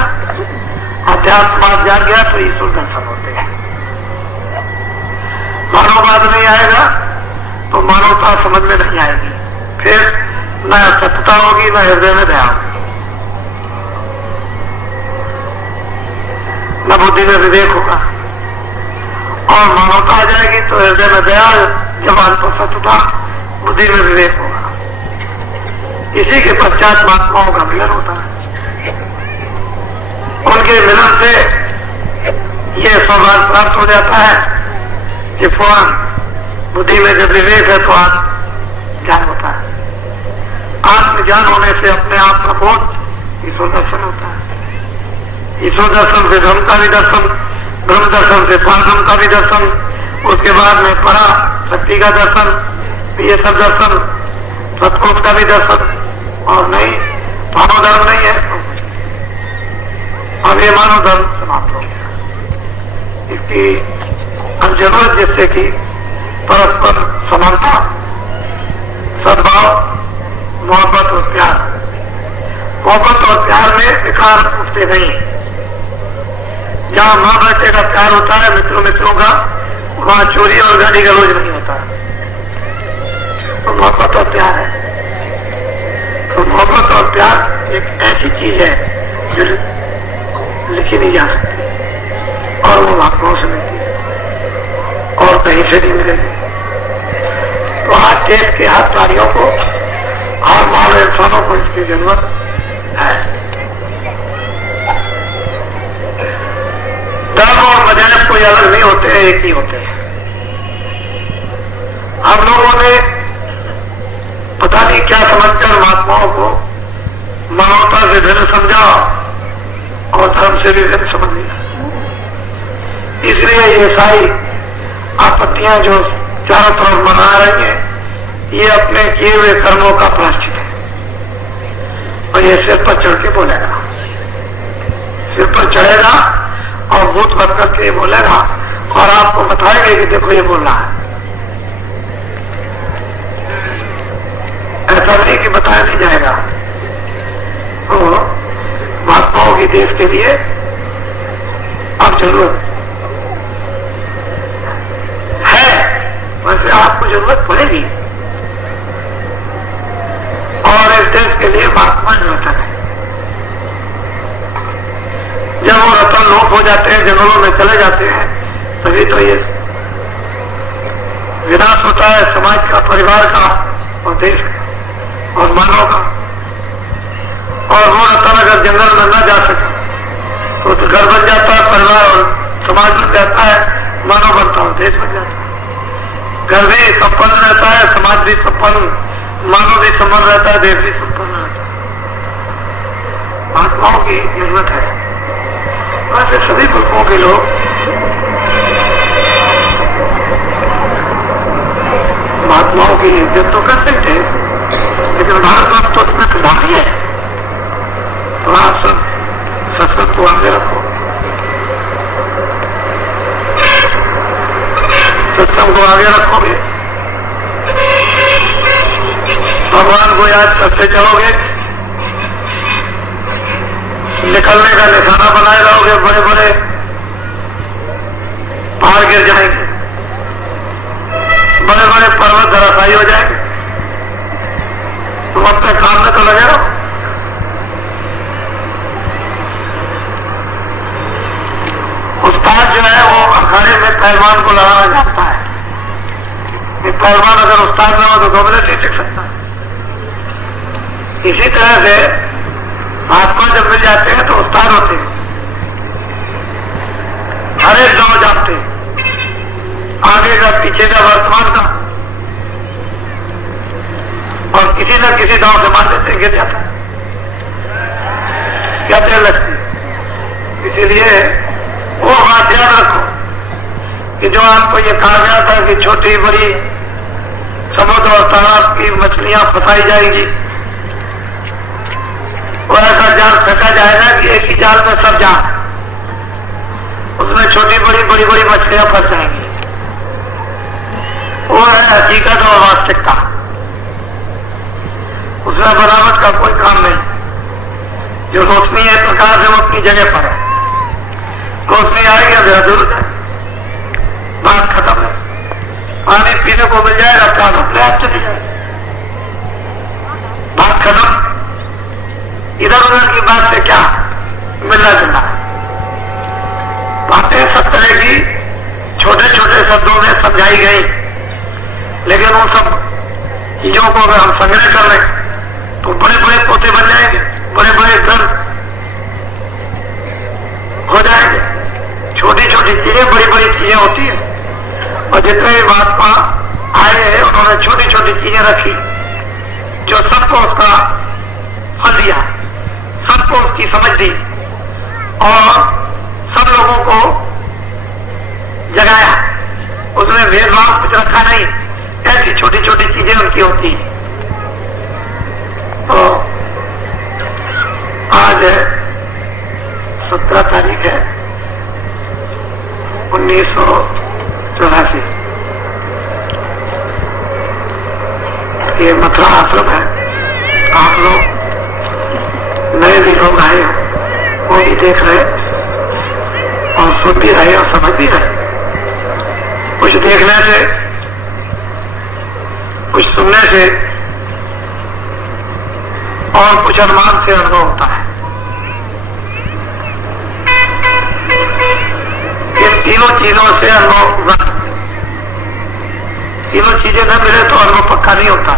अध्यात्मवाद जाग गया तो ईश्वर दर्शन होते हैं। मानववाद नहीं आएगा तो मानवता समझ में नहीं आएगी, फिर न सत्यता होगी, न हृदय में दया होगी, न बुद्धि में विवेक होगा। और मानवता आ जाएगी तो हृदय में दया, जबान पर सत्यता, बुद्धि में विवेक होगा। इसी के पश्चात महात्माओं का मिलन होता है। उनके मिलन से ये सौभाग्य प्राप्त हो जाता है कि फौरन बुद्धि में जब विवेक है तो ज्ञान होता है। आत्मज्ञान होने से अपने आप का बोध ईश्वर दर्शन होता है। ईश्वर दर्शन से धर्म का भी दर्शन, ब्रह्म दर्शन से पारब्रह्म का भी दर्शन, उसके बाद में परा शक्ति का दर्शन, ये सब दर्शन, सत्पुरुष का भी दर्शन। और नहीं मानव धर्म नहीं है तो अब ये मानव धर्म समाप्त हो गया। इसकी अब जरूरत जिससे कि परस्पर समानता, सद्भाव, मोहब्बत और प्यार। मोहब्बत और प्यार में विकार उठते नहीं। जहां माँ बेटे का प्यार होता है, मित्रों मित्रों का, वहां चोरी और गाली गलौज नहीं होता। तो मोहब्बत और प्यार है। तो मोहब्बत और प्यार एक ऐसी चीज है जो लिखी नहीं जा सकती और वो महात्माओं से मिलती है और कहीं से नहीं मिलेगी। तो आज देश के हर कार्यों को, हर मानव इंसानों को इसकी जरूरत है। धर्म और मजहब कोई अलग नहीं होते हैं, एक ही होते हैं। हम लोगों ने पता नहीं क्या समझकर महात्माओं को मानवता से भिन्न समझा और धर्म से भी भिन्न समझ लिया। इसलिए ये सारी आपत्तियां जो चारों तरफ मना रही हैं, ये अपने किए हुए कर्मों का प्रायश्चित है। और ये सिर पर चढ़ के बोलेगा, सिर पर चढ़ेगा और भूत भर करके बोलेगा और आपको बताएंगे कि देखो ये बोल रहा है। ऐसा नहीं कि बताया नहीं जाएगा। तो महात्माओं की देश के लिए अब जरूरत है, वैसे आपको जरूरत पड़ेगी। और इस देश के लिए महात्मा रतन है। जब वो रतन लोप हो जाते हैं, जंगलों में चले जाते हैं, तभी तो ये विनाश होता है समाज का, परिवार का और देश का और मानव का। और वो रतन अगर जंगल में न जा सके तो घर बन जाता है, परिवार और समाज बन जाता है, मानव बनता है, देश बन जाता है। घर भी संपन्न रहता है, समाज भी संपन्न, मानव भी संपन्न रहता है, देश भी संपन्न रहता है। महात्माओं की जरूरत है। वैसे सभी मुल्कों के लोग महात्माओं की इज्जत तो करते थे, लेकिन भारत में तो उसमें प्रधानी है। तो आप सब सत्संग को आगे रखो, सत्संग को आगे रखोगे, भगवान को याद करते चलोगे, निकलने का निशाना बनाए रहोगे, बड़े बड़े पहाड़ गिर जाएंगे, बड़े बड़े पर्वत धराशायी हो जाएंगे। तुम अपने काम में तो लगे रहो। उस्ताद जो है वो अखाड़े में पहलवान को लड़ाना जानता है। पहलवान अगर उस्ताद न हो तो गबले नहीं टिक सकता। इसी तरह से महात्मा जब मिल जाते हैं तो उस्ताद होते हैं, हर एक गांव जानते हैं, आगे का पीछे का वर्तमान का, और किसी न किसी गांव से मान लेते गिर जाता है, क्या देर लगती है। इसीलिए वो बात याद रखो कि जो आपको ये कहा गया था कि छोटी बड़ी समुद्र और तालाब की मछलियां फंसाई जाएगी, वो ऐसा जाल फेंका जाएगा कि एक ही जाल में सब जाल, उसमें छोटी बड़ी बड़ी बड़ी मछलियां फंस जाएंगी। वो है हकीकत और वास्तविकता, उसमें बराबर का कोई काम नहीं। जो रोशनी है प्रकाश है वो अपनी जगह पर है, रोशनी आएगी अंधेरा दूर जाए, बात खत्म है। पानी पीने को मिल जाएगा, प्यास अपने आप चली जाएगी, बात खत्म। इधर उधर की बात से क्या मिलना जुलना, बातें सब तरह की छोटे छोटे शब्दों में समझाई गई, लेकिन उन सब चीजों को अगर हम संग्रह कर लें तो बड़े बड़े पोते बन जाएंगे, बड़े बड़े घर हो जाएंगे। छोटी छोटी चीजें बड़ी बड़ी चीजें होती हैं, और जितने भी महात्मा आए हैं उन्होंने छोटी छोटी चीजें रखी जो सबको उसका फल दिया, सबको उसकी समझ दी और सब लोगों को जगाया। उसमें भेदभाव कुछ रखा नहीं, ऐसी छोटी छोटी चीजें उनकी होती। तो आज 17 तारीख है 1984, ये मथुरा आश्रम है। आप लोग नए भी लोग आए हैं, वो भी देख रहे और सुन भी रहे और समझ भी रहे। कुछ देखने से, कुछ सुनने से और कुछ अनुमान से अनुभव होता है। इन तीनों चीजों से अनुभव, तीनों चीजें न मिले तो अनुभव पक्का नहीं होता।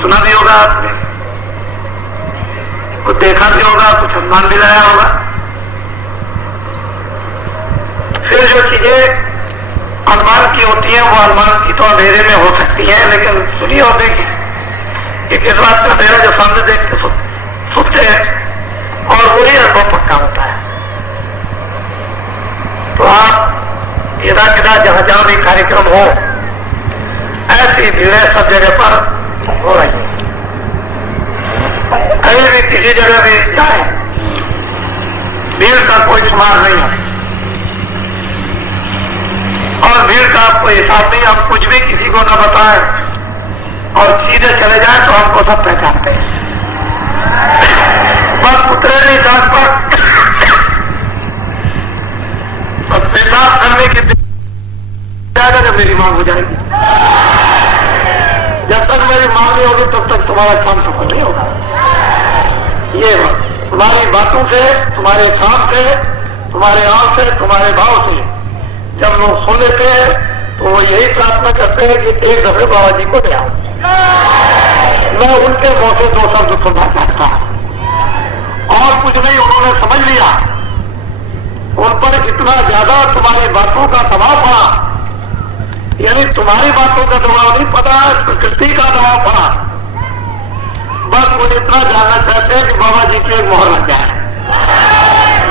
सुना भी होगा आपने, कुछ देखा भी होगा, कुछ अनुमान भी लगाया होगा। फिर जो चीजें अनुमान की होती हैं वो अनुमान की तो अंधेरे में हो सकती हैं, लेकिन सुनी और देखी किस बात का अंधेरा जो सामने देख के सुनते हैं और वही अनुभव पक्का होता है। तो आप यदा कदा जहां जहां भी कार्यक्रम हो, ऐसी भीड़ें सब जगह पर हो रही है। कहीं भी किसी जगह भी जाए, भीड़ का कोई शुमार नहीं है और भीड़ का आपको हिसाब नहीं। हम कुछ भी किसी को न बताएं और सीधे चले जाए तो हमको सब पहचानते हैं। बस उतरे नहीं सड़क पर, बस पेशाब करने की जाएगा जब मेरी मांग हो जाएगी। जब तक मेरी मांग नहीं होगी तब तक तुम्हारा काम सफल नहीं होगा। ये तुम्हारी बातों से, तुम्हारे काम से, तुम्हारे आंख से, तुम्हारे भाव से जब लोग सुन लेते हैं तो वो यही प्रार्थना करते हैं कि एक दफे बाबा जी को दे आओ। मैं उनके मुंह से दो शब्द सुनना चाहता हूं और कुछ नहीं। उन्होंने समझ लिया, उन पर इतना ज्यादा तुम्हारी बातों का दबाव पड़ा, यानी तुम्हारी बातों का दबाव नहीं पड़ा, प्रकृति का दबाव पड़ा। बस वो इतना जानना चाहते हैं कि बाबा जी की एक मोहर लग जाए,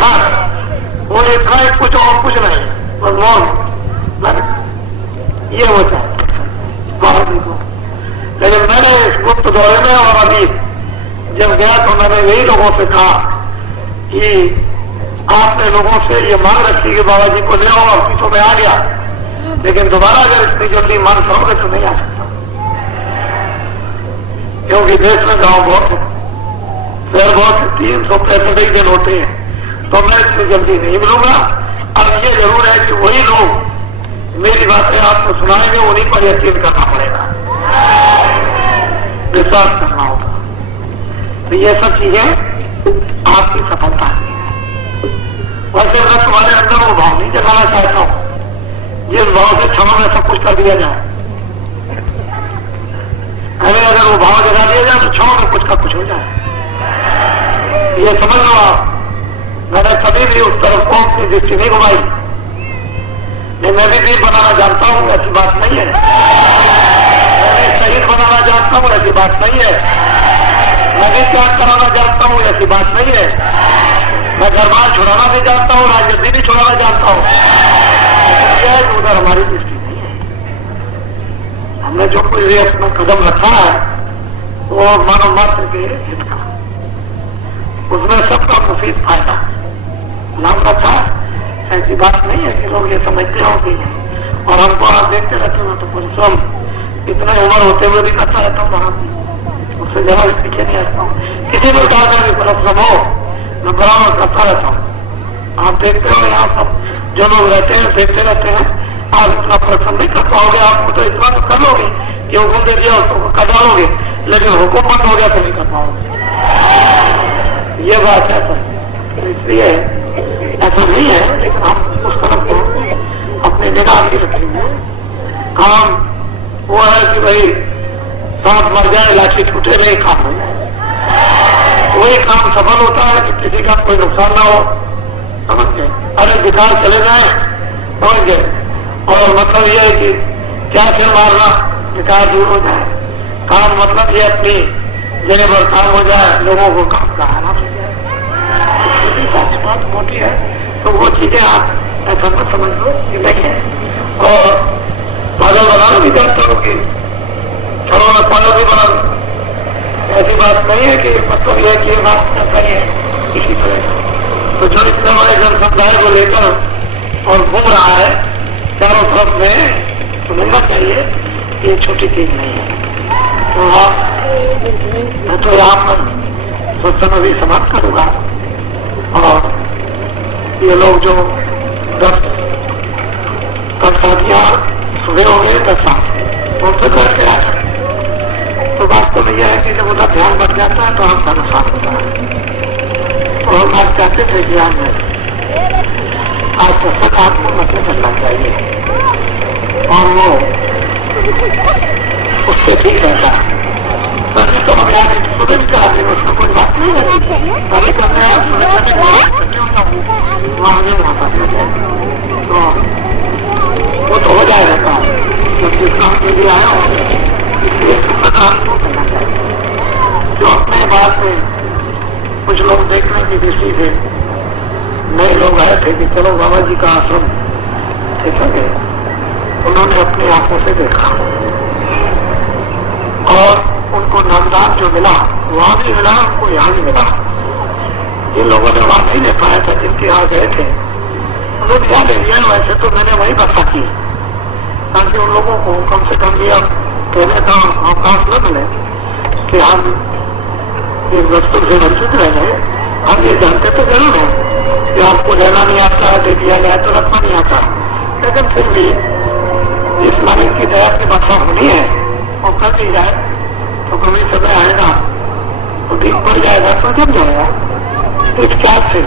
बस वो इतना ही, कुछ और कुछ नहीं, बस मोहर ये होता है बाबा जी को। लेकिन मैंने इस गुप्त दौरे में और अभी जब गया तो मैंने यही लोगों से कहा कि आपने लोगों से ये मांग रखी कि बाबा जी को ले आओ, और तो मैं आ गया, लेकिन दोबारा अगर इतनी जल्दी मांग करोगे तो नहीं आ सकता, क्योंकि देश में गांव बहुत है, शहर बहुत है, 365 दिन होते हैं, तो मैं इतनी जल्दी नहीं मिलूंगा। अब ये जरूर है कि वही लोग मेरी बातें आपको सुनाएंगे, उन्हीं पर यकीन करना पड़ेगा, विश्वास करना होगा। तो ये सब चीजें आपकी सफलता है। वैसे मैं तुम्हारे अंदर वो भाव नहीं जगाना चाहता हूं जिस भाव से क्षमा में सब कुछ कर दिया जाए। अरे अगर वो भाव जगा दिया जाए तो क्षमा में कुछ का कुछ हो जाए। ये समझ लो आप, मैंने कभी भी उस तरफ को अपनी दृष्टि नहीं घुमाई। नहीं, मैं भी वीर बनाना जानता हूं, ऐसी बात नहीं है। मैं भी शहीद बनाना जानता हूं, ऐसी बात नहीं है। मैं भी त्याग कराना जानता हूं, ऐसी बात नहीं है। मैं दरबार छुड़ाना भी जानता हूं, राजगद्दी भी छुड़ाना जानता हूं। उधर हमारी दृष्टि नहीं है। हमने जो कोई अपना कदम रखा है वो मानव मात्र के हित का, उसमें सबका मुफीद फायदा लाभ रखा। ऐसी बात नहीं है कि लोग ये समझते हो कि, और हमको आप देखते रहते हो तो परिश्रम इतना उम्र होते हुए भी करता रहता हूँ, वहां उससे जरा पीछे नहीं हटता हूँ। किसी भी प्रकार का भी परिश्रम हो मैं बराबर करता रहता हूँ। आप देखते हो यहाँ सब जो लोग रहते हैं देखते रहते हैं, आप इतना परिश्रम नहीं कर पाओगे। आपको तो इतना तो कर लोगे कि हुक्म दे दिया उसको कर डालोगे, लेकिन हुक्म बंद हो गया तो नहीं कर पाओगे। ये बात है। तो इसलिए ऐसा नहीं है, लेकिन हम उस तरफ को अपने निगाह नहीं रखेंगे। काम वो है कि भाई सांप मर जाए लाठी टूटे नहीं, काम हो जाए। वही काम सफल होता है कि किसी का कोई नुकसान ना हो, समझ गए। अरे विकास चले जाए, समझ गए। और मतलब ये है कि क्या से मारना, विकास दूर हो जाए। काम मतलब ये अपनी जगह पर काम हो जाए, लोगों को काम का आराम हो जाए। बात मोटी है तो वो चीजें आप ऐसा मत समझ लो कि नहीं है। और पागल बनाना भी जानता हूँ कि चलो मैं पागल भी बना लूं, ऐसी बात नहीं है कि मतलब यह कि बात करता है किसी तरह। तो जो इतने बड़े जन समुदाय को लेकर और घूम रहा है चारों तरफ में, समझना चाहिए ये छोटी चीज नहीं है। तो आप मैं तो यहाँ पर सत्संग अभी समाप्त करूंगा। और ये लोग जो 10 शादियां सुबह हो गए 10 साल तो फिर करके आ सकते। तो वास्तव में यह है कि जब उधर ध्यान बढ़ जाता है तो आपका नुकसान होता है। तो हम बात चाहते थे ध्यान में आज सत्संग आपको मतलब करना चाहिए और वो उससे ठीक रहता है। तो हम यहाँ सुबह भी कहा थे उसको कोई बात नहीं है, अभी करने तो वो तो हो जाएगा काम। जब जिस काम के लिए आया हो इसलिए काम को करना चाहिए। जो अपने बात में कुछ लोग देखने की दृष्टि से नए लोग आए थे कि चलो बाबा जी का आश्रम देखेंगे, उन्होंने अपनी आंखों से देखा और उनको नामदान जो मिला वहां भी मिला, उनको यहाँ भी मिला। जिन लोगों ने वहां नहीं ले पाया था, जिनके यहाँ गए थे उन्होंने यहाँ ले लिया। वैसे तो मैंने वही बसा की ताकि उन लोगों को कम से कम ये कहने का अवकाश न मिले कि हम इस वस्तु से वंचित रह गए। हम ये जानते तो जरूर है कि आपको लेना नहीं आता, दे दिया जाए तो रखना नहीं आता, लेकिन फिर भी इस मालिक की दया से बसा होनी है और कर दी जाए तो कभी समय आएगा तो दिन पड़ जाएगा तो जम जाएगा। तो इस क्या से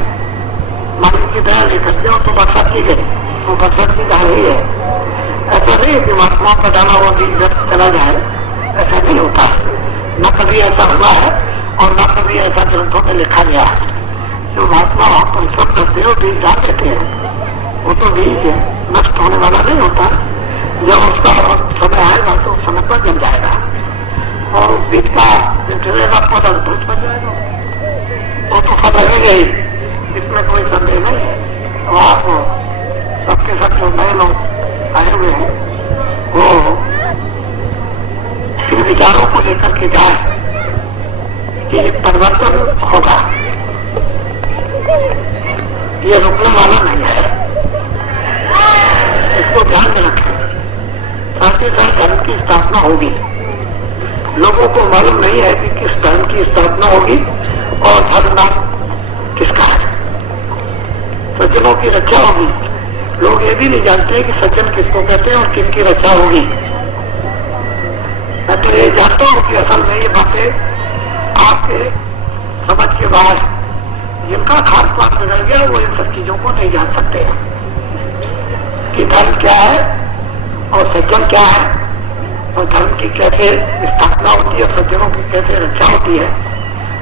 मालिक की दया लेकर के तो बरसात की गई, तो बरसात की कहा रही है। ऐसा नहीं है कि महात्मा का डाला हुआ बीज व्यक्त चला जाए, ऐसा नहीं होता। न कभी ऐसा हुआ है और न कभी ऐसा ग्रंथों में लिखा गया है। जो महात्मा परिश्रम करते हो बीज डाल देते हैं, वो तो बीज नष्ट होने वाला नहीं होता। जब उसका समय आएगा तो समय पर जम जाएगा और बीज का चलेगा पौधा धूप बन जाएगा, वो तो फल लगेगा ही, इसमें कोई संदेह नहीं है। तो आप सबके सब जो नए लोग आए हुए हैं वो इन विचारों को लेकर के जाए कि परिवर्तन होगा, ये रुकने वाला नहीं है, इसको ध्यान में रखें। साथ ही साथ धर्म की स्थापना होगी। लोगों को मालूम नहीं है कि किस धर्म की स्थापना होगी और धर्म नाम किसका है। सज्जनों की रक्षा होगी। लोग ये भी नहीं जानते कि सज्जन किसको कहते हैं और किसकी रक्षा होगी। मैं तो ये जानता हूँ कि असल में ये बातें आपके समझ के बाद जिनका खान पान बिगड़ गया वो इन सब चीजों को नहीं जान सकते कि धर्म क्या है और सज्जन क्या है और धर्म की कैसे स्थापना होती है, सज्जनों की कैसे रक्षा होती है।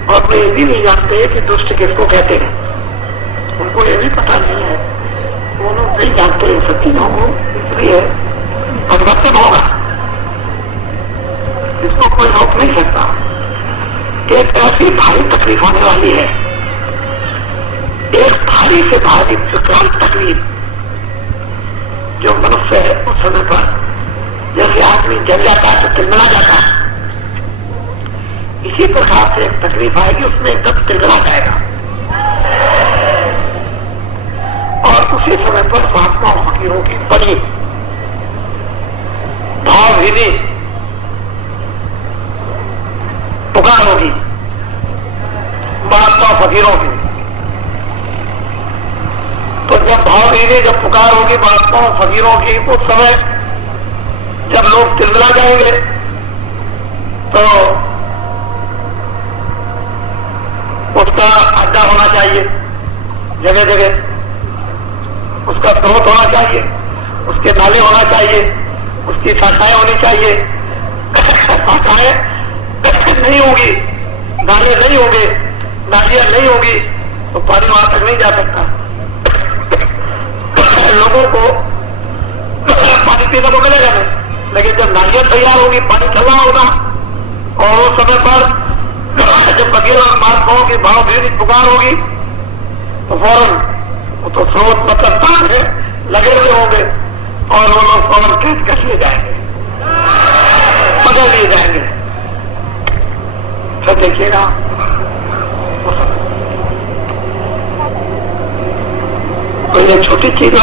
और वे ये भी नहीं जानते कि दुष्ट किसको कहते हैं, उनको ये भी पता नहीं है, वो लोग नहीं जानते इन सब चीजों को, इसलिए परिवर्तन होगा, इसको कोई रोक नहीं सकता। एक ऐसी भारी तकलीफ होने वाली है, एक भारी से भारी विकराल तकलीफ जो मनुष्य है उस समय पर जैसे आदमी जल जाता है तो तिलमिला जाता है, इसी प्रकार से एक तकलीफ आएगी, उसमें एकदम तिलमिला जाएगा और उसी समय पर महात्मा फकीरों की बड़ी भावहीनी पुकार होगी, महात्मा फकीरों की। तो जब भावहीनी जब पुकार होगी महात्मा फकीरों की, उस समय जब लोग तिलमिला जाएंगे तो उसका अड्डा होना चाहिए, जगह जगह उसका स्रोत होना चाहिए, उसके नाले होना चाहिए, उसकी शाखाएं होनी चाहिए। शाखाएं नहीं होगी, नाले नहीं होंगे, नालियां नहीं होगी तो पानी वहां तक नहीं जा सकता। लोगों को पानी पीने को मिलेगा नहीं, लेकिन जब नालियां तैयार होगी, पानी चलना होगा, और उस समय पर जब फकीर और महात्माओं की भावभीनी पुकार होगी तो फौरन वो तो स्रोत मतलब पान है लगे हुए होंगे और वो लोग फौरन खेत कस लिए जाएंगे, पकड़ लिए जाएंगे। फिर देखिएगा तो ये छोटी चीज है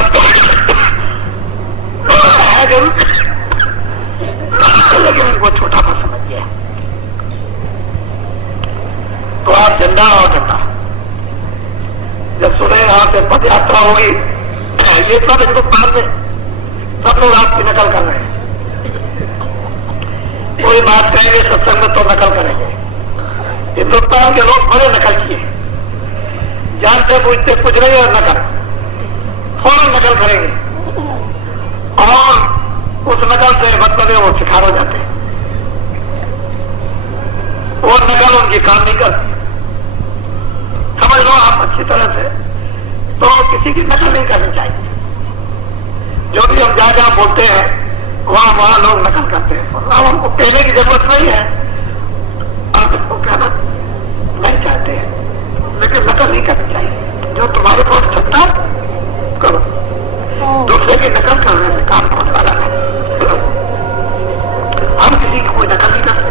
जरूर, लेकिन उनको छोटा पर समझ गया। तो आप झंडा और झंडा जब सुने यहां से पद यात्रा होगी, ये सब हिंदुस्तान में सब लोग आपकी नकल कर रहे हैं, कोई बात कहेंगे सत्संग में तो नकल करेंगे। हिंदुस्तान के लोग बड़े नकल किए, जानते पूछते कुछ नहीं और नकल फौरन नकल करेंगे, और उस नकल से मतलब वो शिकार हो जाते हैं, वो नकल उनकी काम नहीं करती। समझ लो आप अच्छी तरह से, तो किसी की नकल नहीं करनी चाहिए। जो भी हम जहां जहां बोलते हैं वहां वहां लोग नकल करते हैं, अब हमको कहने की जरूरत नहीं है, आप इसको कहना नहीं चाहते हैं, लेकिन नकल नहीं करनी चाहिए। जो तुम्हारे पास क्षमता करो, दूसरे की नकल करने से काम होने वाला नहीं। हम किसी की कोई नकल नहीं करते,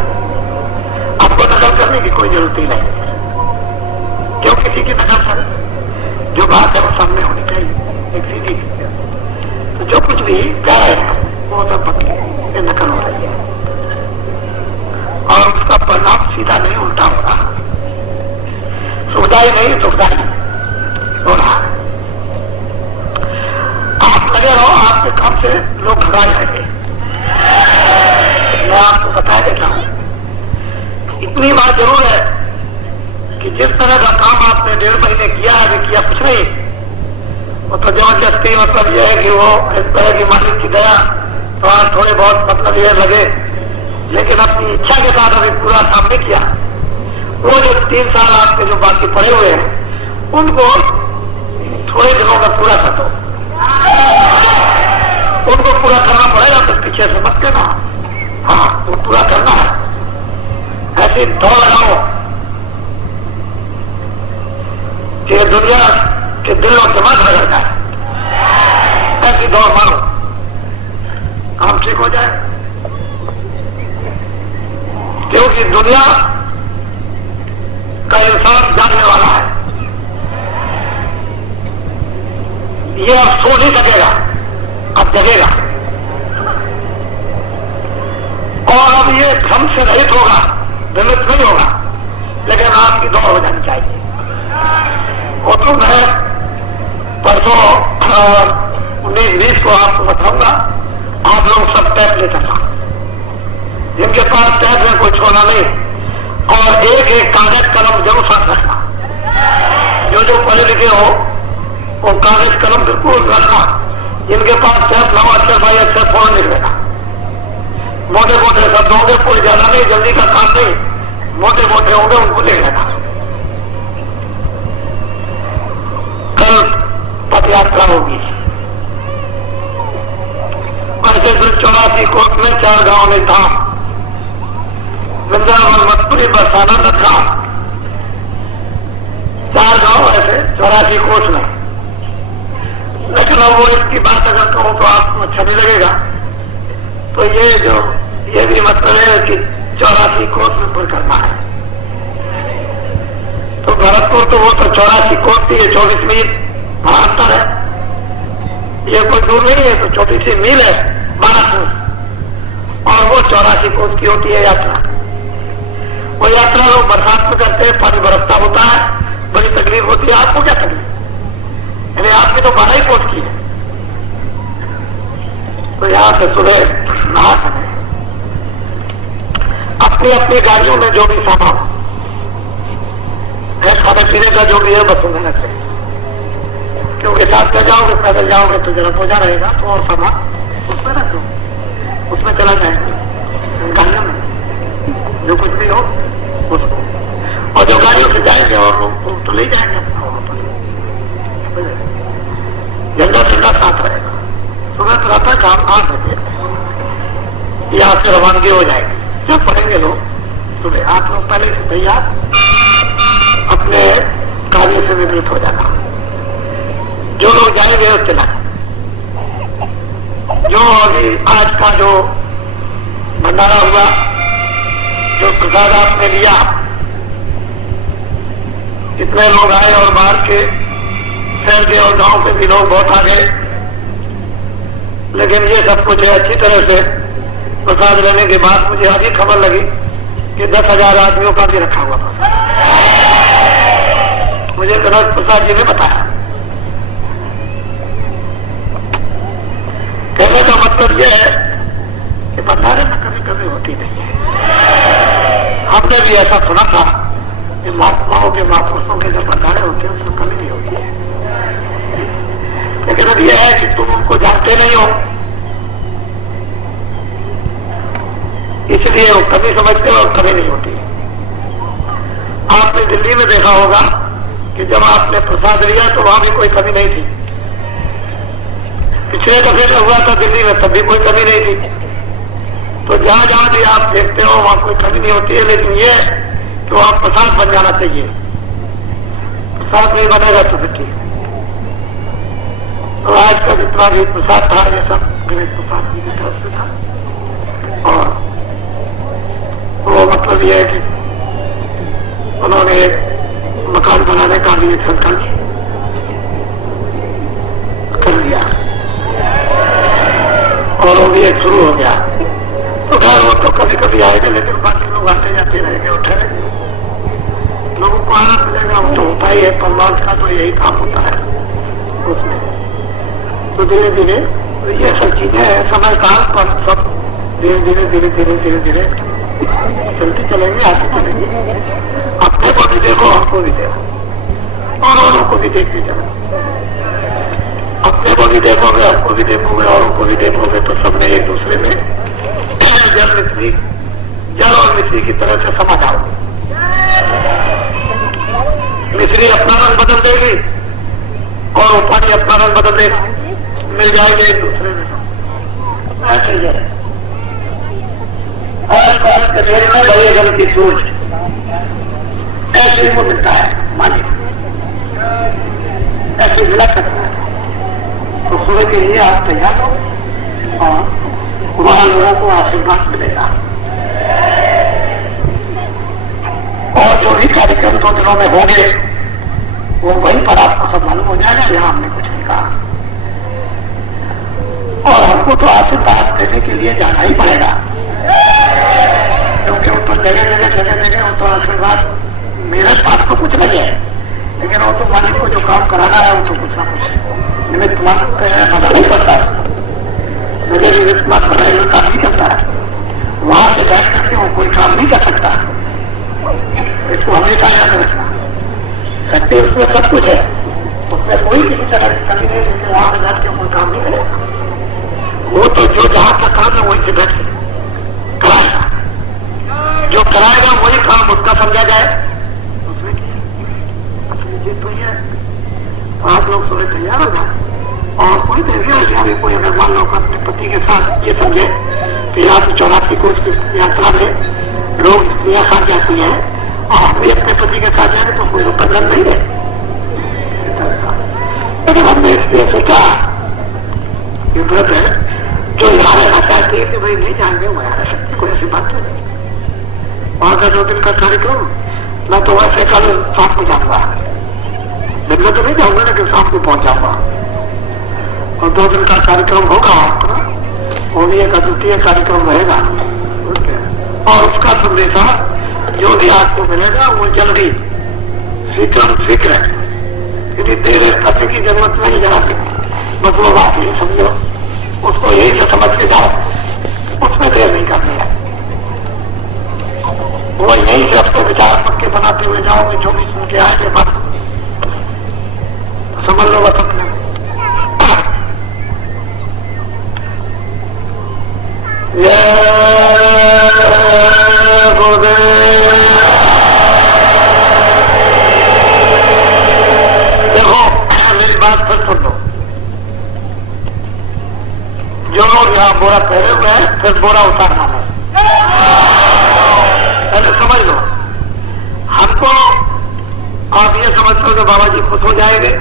आपको नकल करने की कोई जरूरत ही नहीं। क्यों किसी की नकल करें? जो बात है वो सामने होनी चाहिए, एक सीधी। तो जो कुछ भी कह रहे हैं वो सब पक्की नकल हो रही है, और उसका परिणाम सीधा नहीं उल्टा हो रहा, सुखदायी नहीं दुखदायी हो रहा है। आप लगे रहो, आपके काम से लोग घबरा जाएंगे। मैं आपको बता देता हूं, इतनी बात जरूर है कि जिस तरह का काम आपने 1.5 महीने किया है, किया कुछ नहीं, वो तो जबरदस्ती मतलब यह है कि वो इस तरह की मालिक की दया तो आज थोड़े बहुत मतलब ये लगे, लेकिन अपनी इच्छा के साथ अभी पूरा काम नहीं किया। वो जो 3 साल आपके जो बाकी पड़े हुए हैं उनको थोड़े दिनों में पूरा कर दो, उनको पूरा करना पड़ेगा, तो पीछे से मत करना। हाँ, वो पूरा करना है, ऐसी दौड़ लगाओ कि दुनिया के दिल और दिमाग बदल जाए, ऐसी दौड़ मारो, काम ठीक हो जाए। क्योंकि दुनिया का इंसान जानने वाला है, ये अब सो नहीं सकेगा, अब जगेगा, और अब ये भ्रम से रहित होगा, भ्रमित नहीं होगा, लेकिन आपकी दौड़ हो जानी चाहिए। और तो मैं परसों 19-20 को आपको बताऊंगा, आप लोग सब टैप ले चलना, जिनके पास टैप है कोई छोड़ना नहीं, और एक एक कागज कलम जरूर साथ रखना। जो पढ़े लिखे हो वो कागज कलम बिल्कुल रखना, जिनके पास टैप ना हो अक्षर भाई अक्षर फोड़ लिख देना, मोटे मोटे शब्दों के कोई ज्यादा नहीं, जल्दी का काम नहीं, मोटे मोटे होंगे उनको ले लेना। कल पद यात्रा होगी। ऐसे 84 कोट में 4 गांव में था, वृंदावन, मथुरा, बरसाना, नथा, 4 गांव ऐसे 84 कोट में। लेकिन अब वो इसकी बात अगर कहूं तो आपको अच्छा नहीं लगेगा। तो ये भी मतलब है कि 84 कोस में परिक्रमा है। तो भरतपुर तो वो तो 84 कोस थी, ये 24 मील महांतर है। ये कोई दूर नहीं है, तो छोटी सी मील है 12 कोस, और वो 84 कोस की होती है यात्रा। वो यात्रा लोग बरसात में करते हैं, पानी बरसता होता है, बड़ी तकलीफ होती है। आपको क्या तकलीफ? यानी आपकी तो 12 ही कोस की है। तो यहां से सुबह नहा सके, अपनी अपनी गाड़ियों में जो भी सामान है, खाने पीने का जो भी है, बस उन्हें रखें। क्योंकि साथ में जाओगे, पैदल जाओगे तो जरा बोझा रहेगा, तो और सामान उसमें रख दो, उसमें चला जाएगा गाड़ियों में, जो कुछ भी हो उसको। और जो गाड़ियों से जाएंगे और लोग तो ले जाएंगे अपना, झंडा झंडा साथ रहेगा। सुबह तो रहता है शाम 8 बजे यहाँ से रवानगी हो जाएगी। जब पढ़ेंगे लोग सुबह, आप लोग पहले से तैयार अपने कार्य से निवृत्त हो जाना। जो लोग जाएंगे उससे लाए, जो अभी आज का जो भंडारा हुआ, जो प्रसाद आपने लिया, इतने लोग आए और बाहर के शहर के और गांव के भी लोग बहुत आ गए। लेकिन ये सब कुछ है अच्छी तरह से प्रसाद लेने के बाद मुझे आगे खबर लगी कि 10,000 आदमियों का भी रखा हुआ था। मुझे गणेश प्रसाद जी ने बताया। कहने का मतलब यह है कि भंडारे में कभी कभी होती नहीं है। हमने भी ऐसा सुना था कि महात्माओं के महापुरुषों के जब भंडारे होते हैं उसमें कमी नहीं होती है। लेकिन अब यह है कि तुम उनको जानते नहीं हो, इसलिए वो कमी समझते हो और कमी नहीं होती। आपने दिल्ली में देखा होगा कि जब आपने प्रसाद लिया तो वहां भी कोई कमी नहीं थी। पिछले दफे में हुआ था दिल्ली में, तब भी कोई कमी नहीं थी। तो जहां जहां भी आप देखते हो वहां कोई कमी नहीं होती है। लेकिन ये कि वहां प्रसाद बन जाना चाहिए। प्रसाद नहीं बनेगा तो फिर ठीक। तो आज का जितना भी प्रसाद था ये सब गणेश प्रसाद जी की तरफ से था। और वो मतलब ये है कि उन्होंने एक मकान बनाने का भी एक संकल्प कर लिया और वो भी एक शुरू हो गया। तो खैर वो तो कभी कभी आएगा, लेकिन बाकी लोग आते जाते रहेंगे और ठहरेंगे। लोगों को आना मिलेगा, वो तो होता ही है। परमार्थ का तो यही काम होता है उसमें। तो धीरे धीरे ये सब चीजें समय काल पर सब धीरे धीरे धीरे धीरे धीरे धीरे चलते चलेंगे, आगे चलेंगे। अपने को भी देखो, हमको भी देखो और औरों को भी देखते चलो। अपने को भी देखोगे, हमको भी देखोगे, औरों को भी देखोगे, तो सबने एक दूसरे में जल और मिश्री की तरह से समा जाओ। मिश्री अपना रंग बदल देगी और वो पानी अपना रंग बदल देगा, मिल जाएंगे एक दूसरे में। ऐसे ही है बड़े जल की सोच, ऐसे ही वो मिलता है मालिक, ऐसे मिला करता है। तो सुबह के लिए आप तैयार हो और वहां लोगों को आशीर्वाद मिलेगा। और जो भी कार्यक्रम 2 दिनों में होंगे वो वहीं पर आपको सब मालूम हो जाएगा, यहाँ हमने कुछ नहीं कहा। और हमको तो आशीर्वाद देने के लिए जाना ही पड़ेगा, क्योंकि वो तो जगह जगह जगह जगह वो तो आशीर्वाद मेरे पास तो कुछ नहीं है, लेकिन वो तो मालिक को जो काम कराना है वो तो कुछ ना कुछ निमित्त मात्र बनाना ही पड़ता है। जगह निमित्त मात्र बनाए हुए काम नहीं करता है, वहां से बैठ करके वो कोई काम नहीं कर सकता। इसको हमेशा याद रखना। शक्ति उसमें सब कुछ है, उसमें कोई किसी तरह की कमी नहीं, लेकिन वहां से बैठ के कोई काम नहीं करेगा। वो तो जो जहां का काम है वहीं से बैठ के कराएगा, जो कराएगा वही काम काम उसका समझा जाए, उसने किया। असली चीज तो ये है। तो आप लोग थोड़े तैयार हो जाए। और कोई देवी कोई अगर मान लो अपने पति के साथ ये समझे कि आप 84 कोष की यात्रा में लोग स्त्रियां साथ जाती हैं और हम भी अपने पति के साथ जाए तो कोई बंधन नहीं है। लेकिन हमने इसलिए सोचा कि व्रत है जो यहाँ रहना चाहती है कि भाई नहीं जाएंगे वो यहाँ रह सकते, कोई ऐसी बात नहीं। वहां का 2 दिन का कार्यक्रम मैं तो वैसे कल शाम को जाऊंगा, दिन में तो नहीं जाऊंगा लेकिन शाम को पहुंच जाऊंगा और 2 दिन का कार्यक्रम होगा आपका, होली का द्वितीय कार्यक्रम रहेगा और उसका संदेशा जो भी आपको मिलेगा वो जल्दी शीघ्र है, यदि देर करने की जरूरत नहीं जरा बस वो बात नहीं समझो, उसको यही से समझ के जाओ, उसमें देर नहीं करनी है। वो यही से अपने विचार पक्के बनाते हुए जाओगे, जो भी सुन के आएंगे बस समझ लो बस अपने देखो मेरी बात फिर सुन लो। जो लोग यहाँ बोरा पहने हुए हैं फिर बोरा उतारना है, पहले समझ लो। हमको आप ये समझते हो कि बाबा जी खुश हो जाएंगे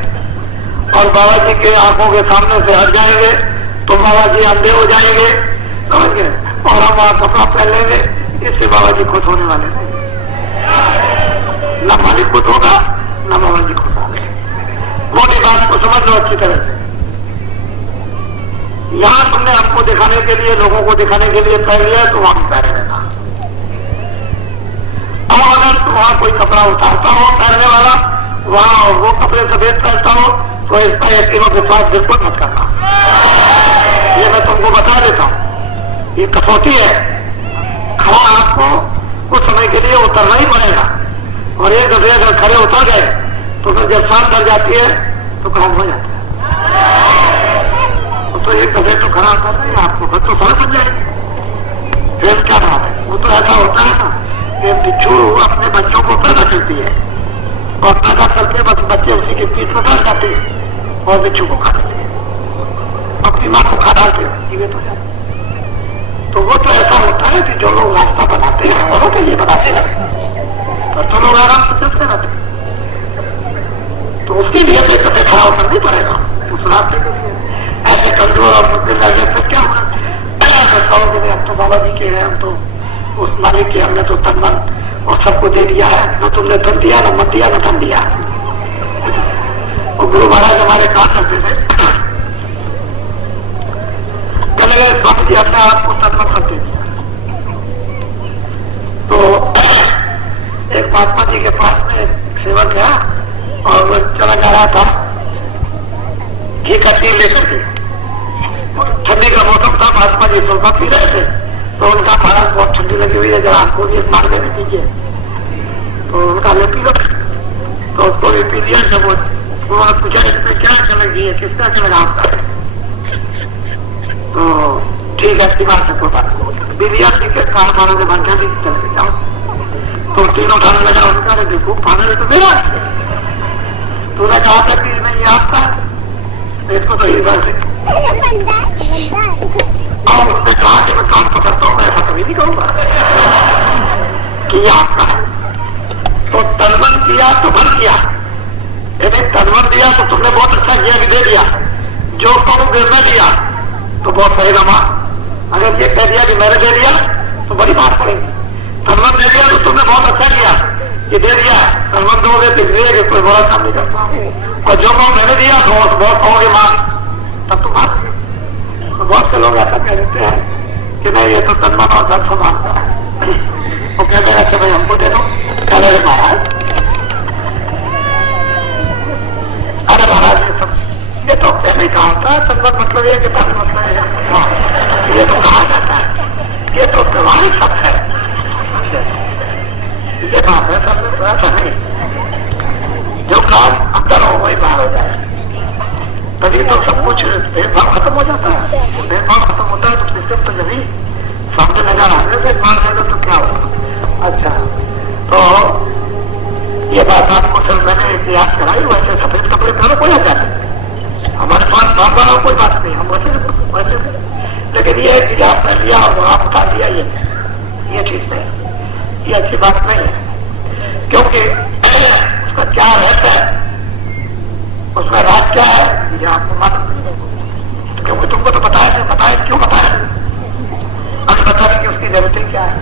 और बाबा जी के आंखों के सामने से हट जाएंगे तो बाबा जी अंधे हो जाएंगे, समझ गए, और हम वहां कपड़ा पहन लेंगे, इससे बाबा जी खुश होने वाले नहीं। न मालिक खुश होगा न बाबा जी खुश होंगे। मोटी बात को समझ लो अच्छी तरह से। यहां तुमने हमको दिखाने के लिए, लोगों को दिखाने के लिए पहन लिया तो वहां पहन लेना। और अगर वहां कोई कपड़ा उतारता हो पहनने वाला, वहां वो कपड़े सफेद पहनता हो तो इस पर यकीनों विश्वास बिल्कुल मत करना। ये मैं तुमको बता देता हूं, ये कसौटी है। खड़ा आपको कुछ समय के लिए उतरना ही पड़ेगा और एक दफे अगर खड़े उतर गए तो फिर जब शाम डर जाती है तो काम हो जाता है। तो एक दफे तो खड़ा उतर रही है आपको, फिर तो सड़क बन जाएगी। फिर क्या बात है, वो तो ऐसा होता है ना कि बिच्छू अपने बच्चों को पैदा करती है और पैदा करके बस बच्चे उसी के पीठ में बैठ जाते हैं और बिच्छू को खा लेते हैं, अपनी माँ को खा डालते हैं, जीवित हो जाते हैं। तो वो तो ऐसा होता है कि जो लोग रास्ता बनाते हैं औरों के लिए बनाते हैं और तो लोग आराम से चलते रहते हैं। तो उसके लिए तो कभी खड़ा होकर नहीं पड़ेगा उस रास्ते के लिए। ऐसे कमजोर और मुश्किल लगे तो क्या होगा, कहोगे हम तो बाबा जी के हैं, हम तो उस मालिक के, हमने तो तन मन और सबको दे दिया है, न तुमने धन दिया न मत दिया न धन दिया। और गुरु महाराज हमारे कहा करते थे, स्वामी जी अपने आप को तन्मय कर दे दिया। तो एक महात्मा जी के पास में सेवक गया और वो चला जा रहा था घी का तेल लेकर के, ठंडी का मौसम था, महात्मा जी सुल्फा पी रहे थे तो उनका महाराज बहुत ठंडी लगी हुई है, जरा आपको भी मार देने दीजिए। तो उनका ले पी लो, तो उसको भी पी लिया। जब वो पूछा इसमें क्या चलेगी, किसका चलेगा आपका, तो ठीक है दिमाग से कोई बात नहीं, बिरिया पी के कहा महाराज भाषा भी चले जाओ। तो तीनों खाने लगा, उनका देखो खाने तो मेरा, तूने कहा था कि नहीं ये आपका, इसको तो ये बात है। और उसने कहा कि मैं काम पकड़ता हूँ, ऐसा कभी नहीं कहूंगा कि ये आपका है। तो तनवन दिया तो भर किया, यदि तनवन दिया तो तुमने बहुत अच्छा किया कि दे दिया, जो कहोगे मैं दिया तो बहुत सही रमा। अगर ये कह दिया कि मैंने दे दिया तो बड़ी बात पड़ेगी। तनवन दे दिया तो तुमने बहुत अच्छा किया कि दे दिया, तनवन दोगे तो इसलिए कि कोई बुरा काम नहीं करता, और जो कहो मैंने दिया तो बहुत कहोगे मां, तब तो बात। तो बहुत से लोग ऐसा कह देते हैं कि नहीं ये तो तनवन और धन मानता है, वो कहते हैं अच्छा भाई हमको दे दो, कहने महाराज अरे महाराज ये सब ये तो नहीं कहा होता है, तनवन मतलब ये कि धन मतलब है, ये तो कहा जाता है, ये तो व्यवहारिक शब्द है, ये बात है सब ऐसा नहीं। जो काम अंदर हो वही बाहर हो जाए, तभी तो सब कुछ भेदभाव खत्म हो जाता है। भेदभाव खत्म होता है तो सिस्टम तो जब सामने नजर आने से मान लेगा तो क्या होगा। अच्छा तो कराई, वैसे सफेद कपड़े पहनो, कोई हर्जा नहीं, हमारे पास बाबा कोई बात नहीं, हम वैसे लेकिन ये कि आपने लिया वहां उठा दिया, ये ठीक नहीं, ये अच्छी बात नहीं है। क्योंकि उसका क्या रहता है, उसका राज क्या है, ये आपको मालूम नहीं, क्योंकि तुमको तो बताया क्यों बताया, अभी बताने की उसकी जरूरत ही क्या है।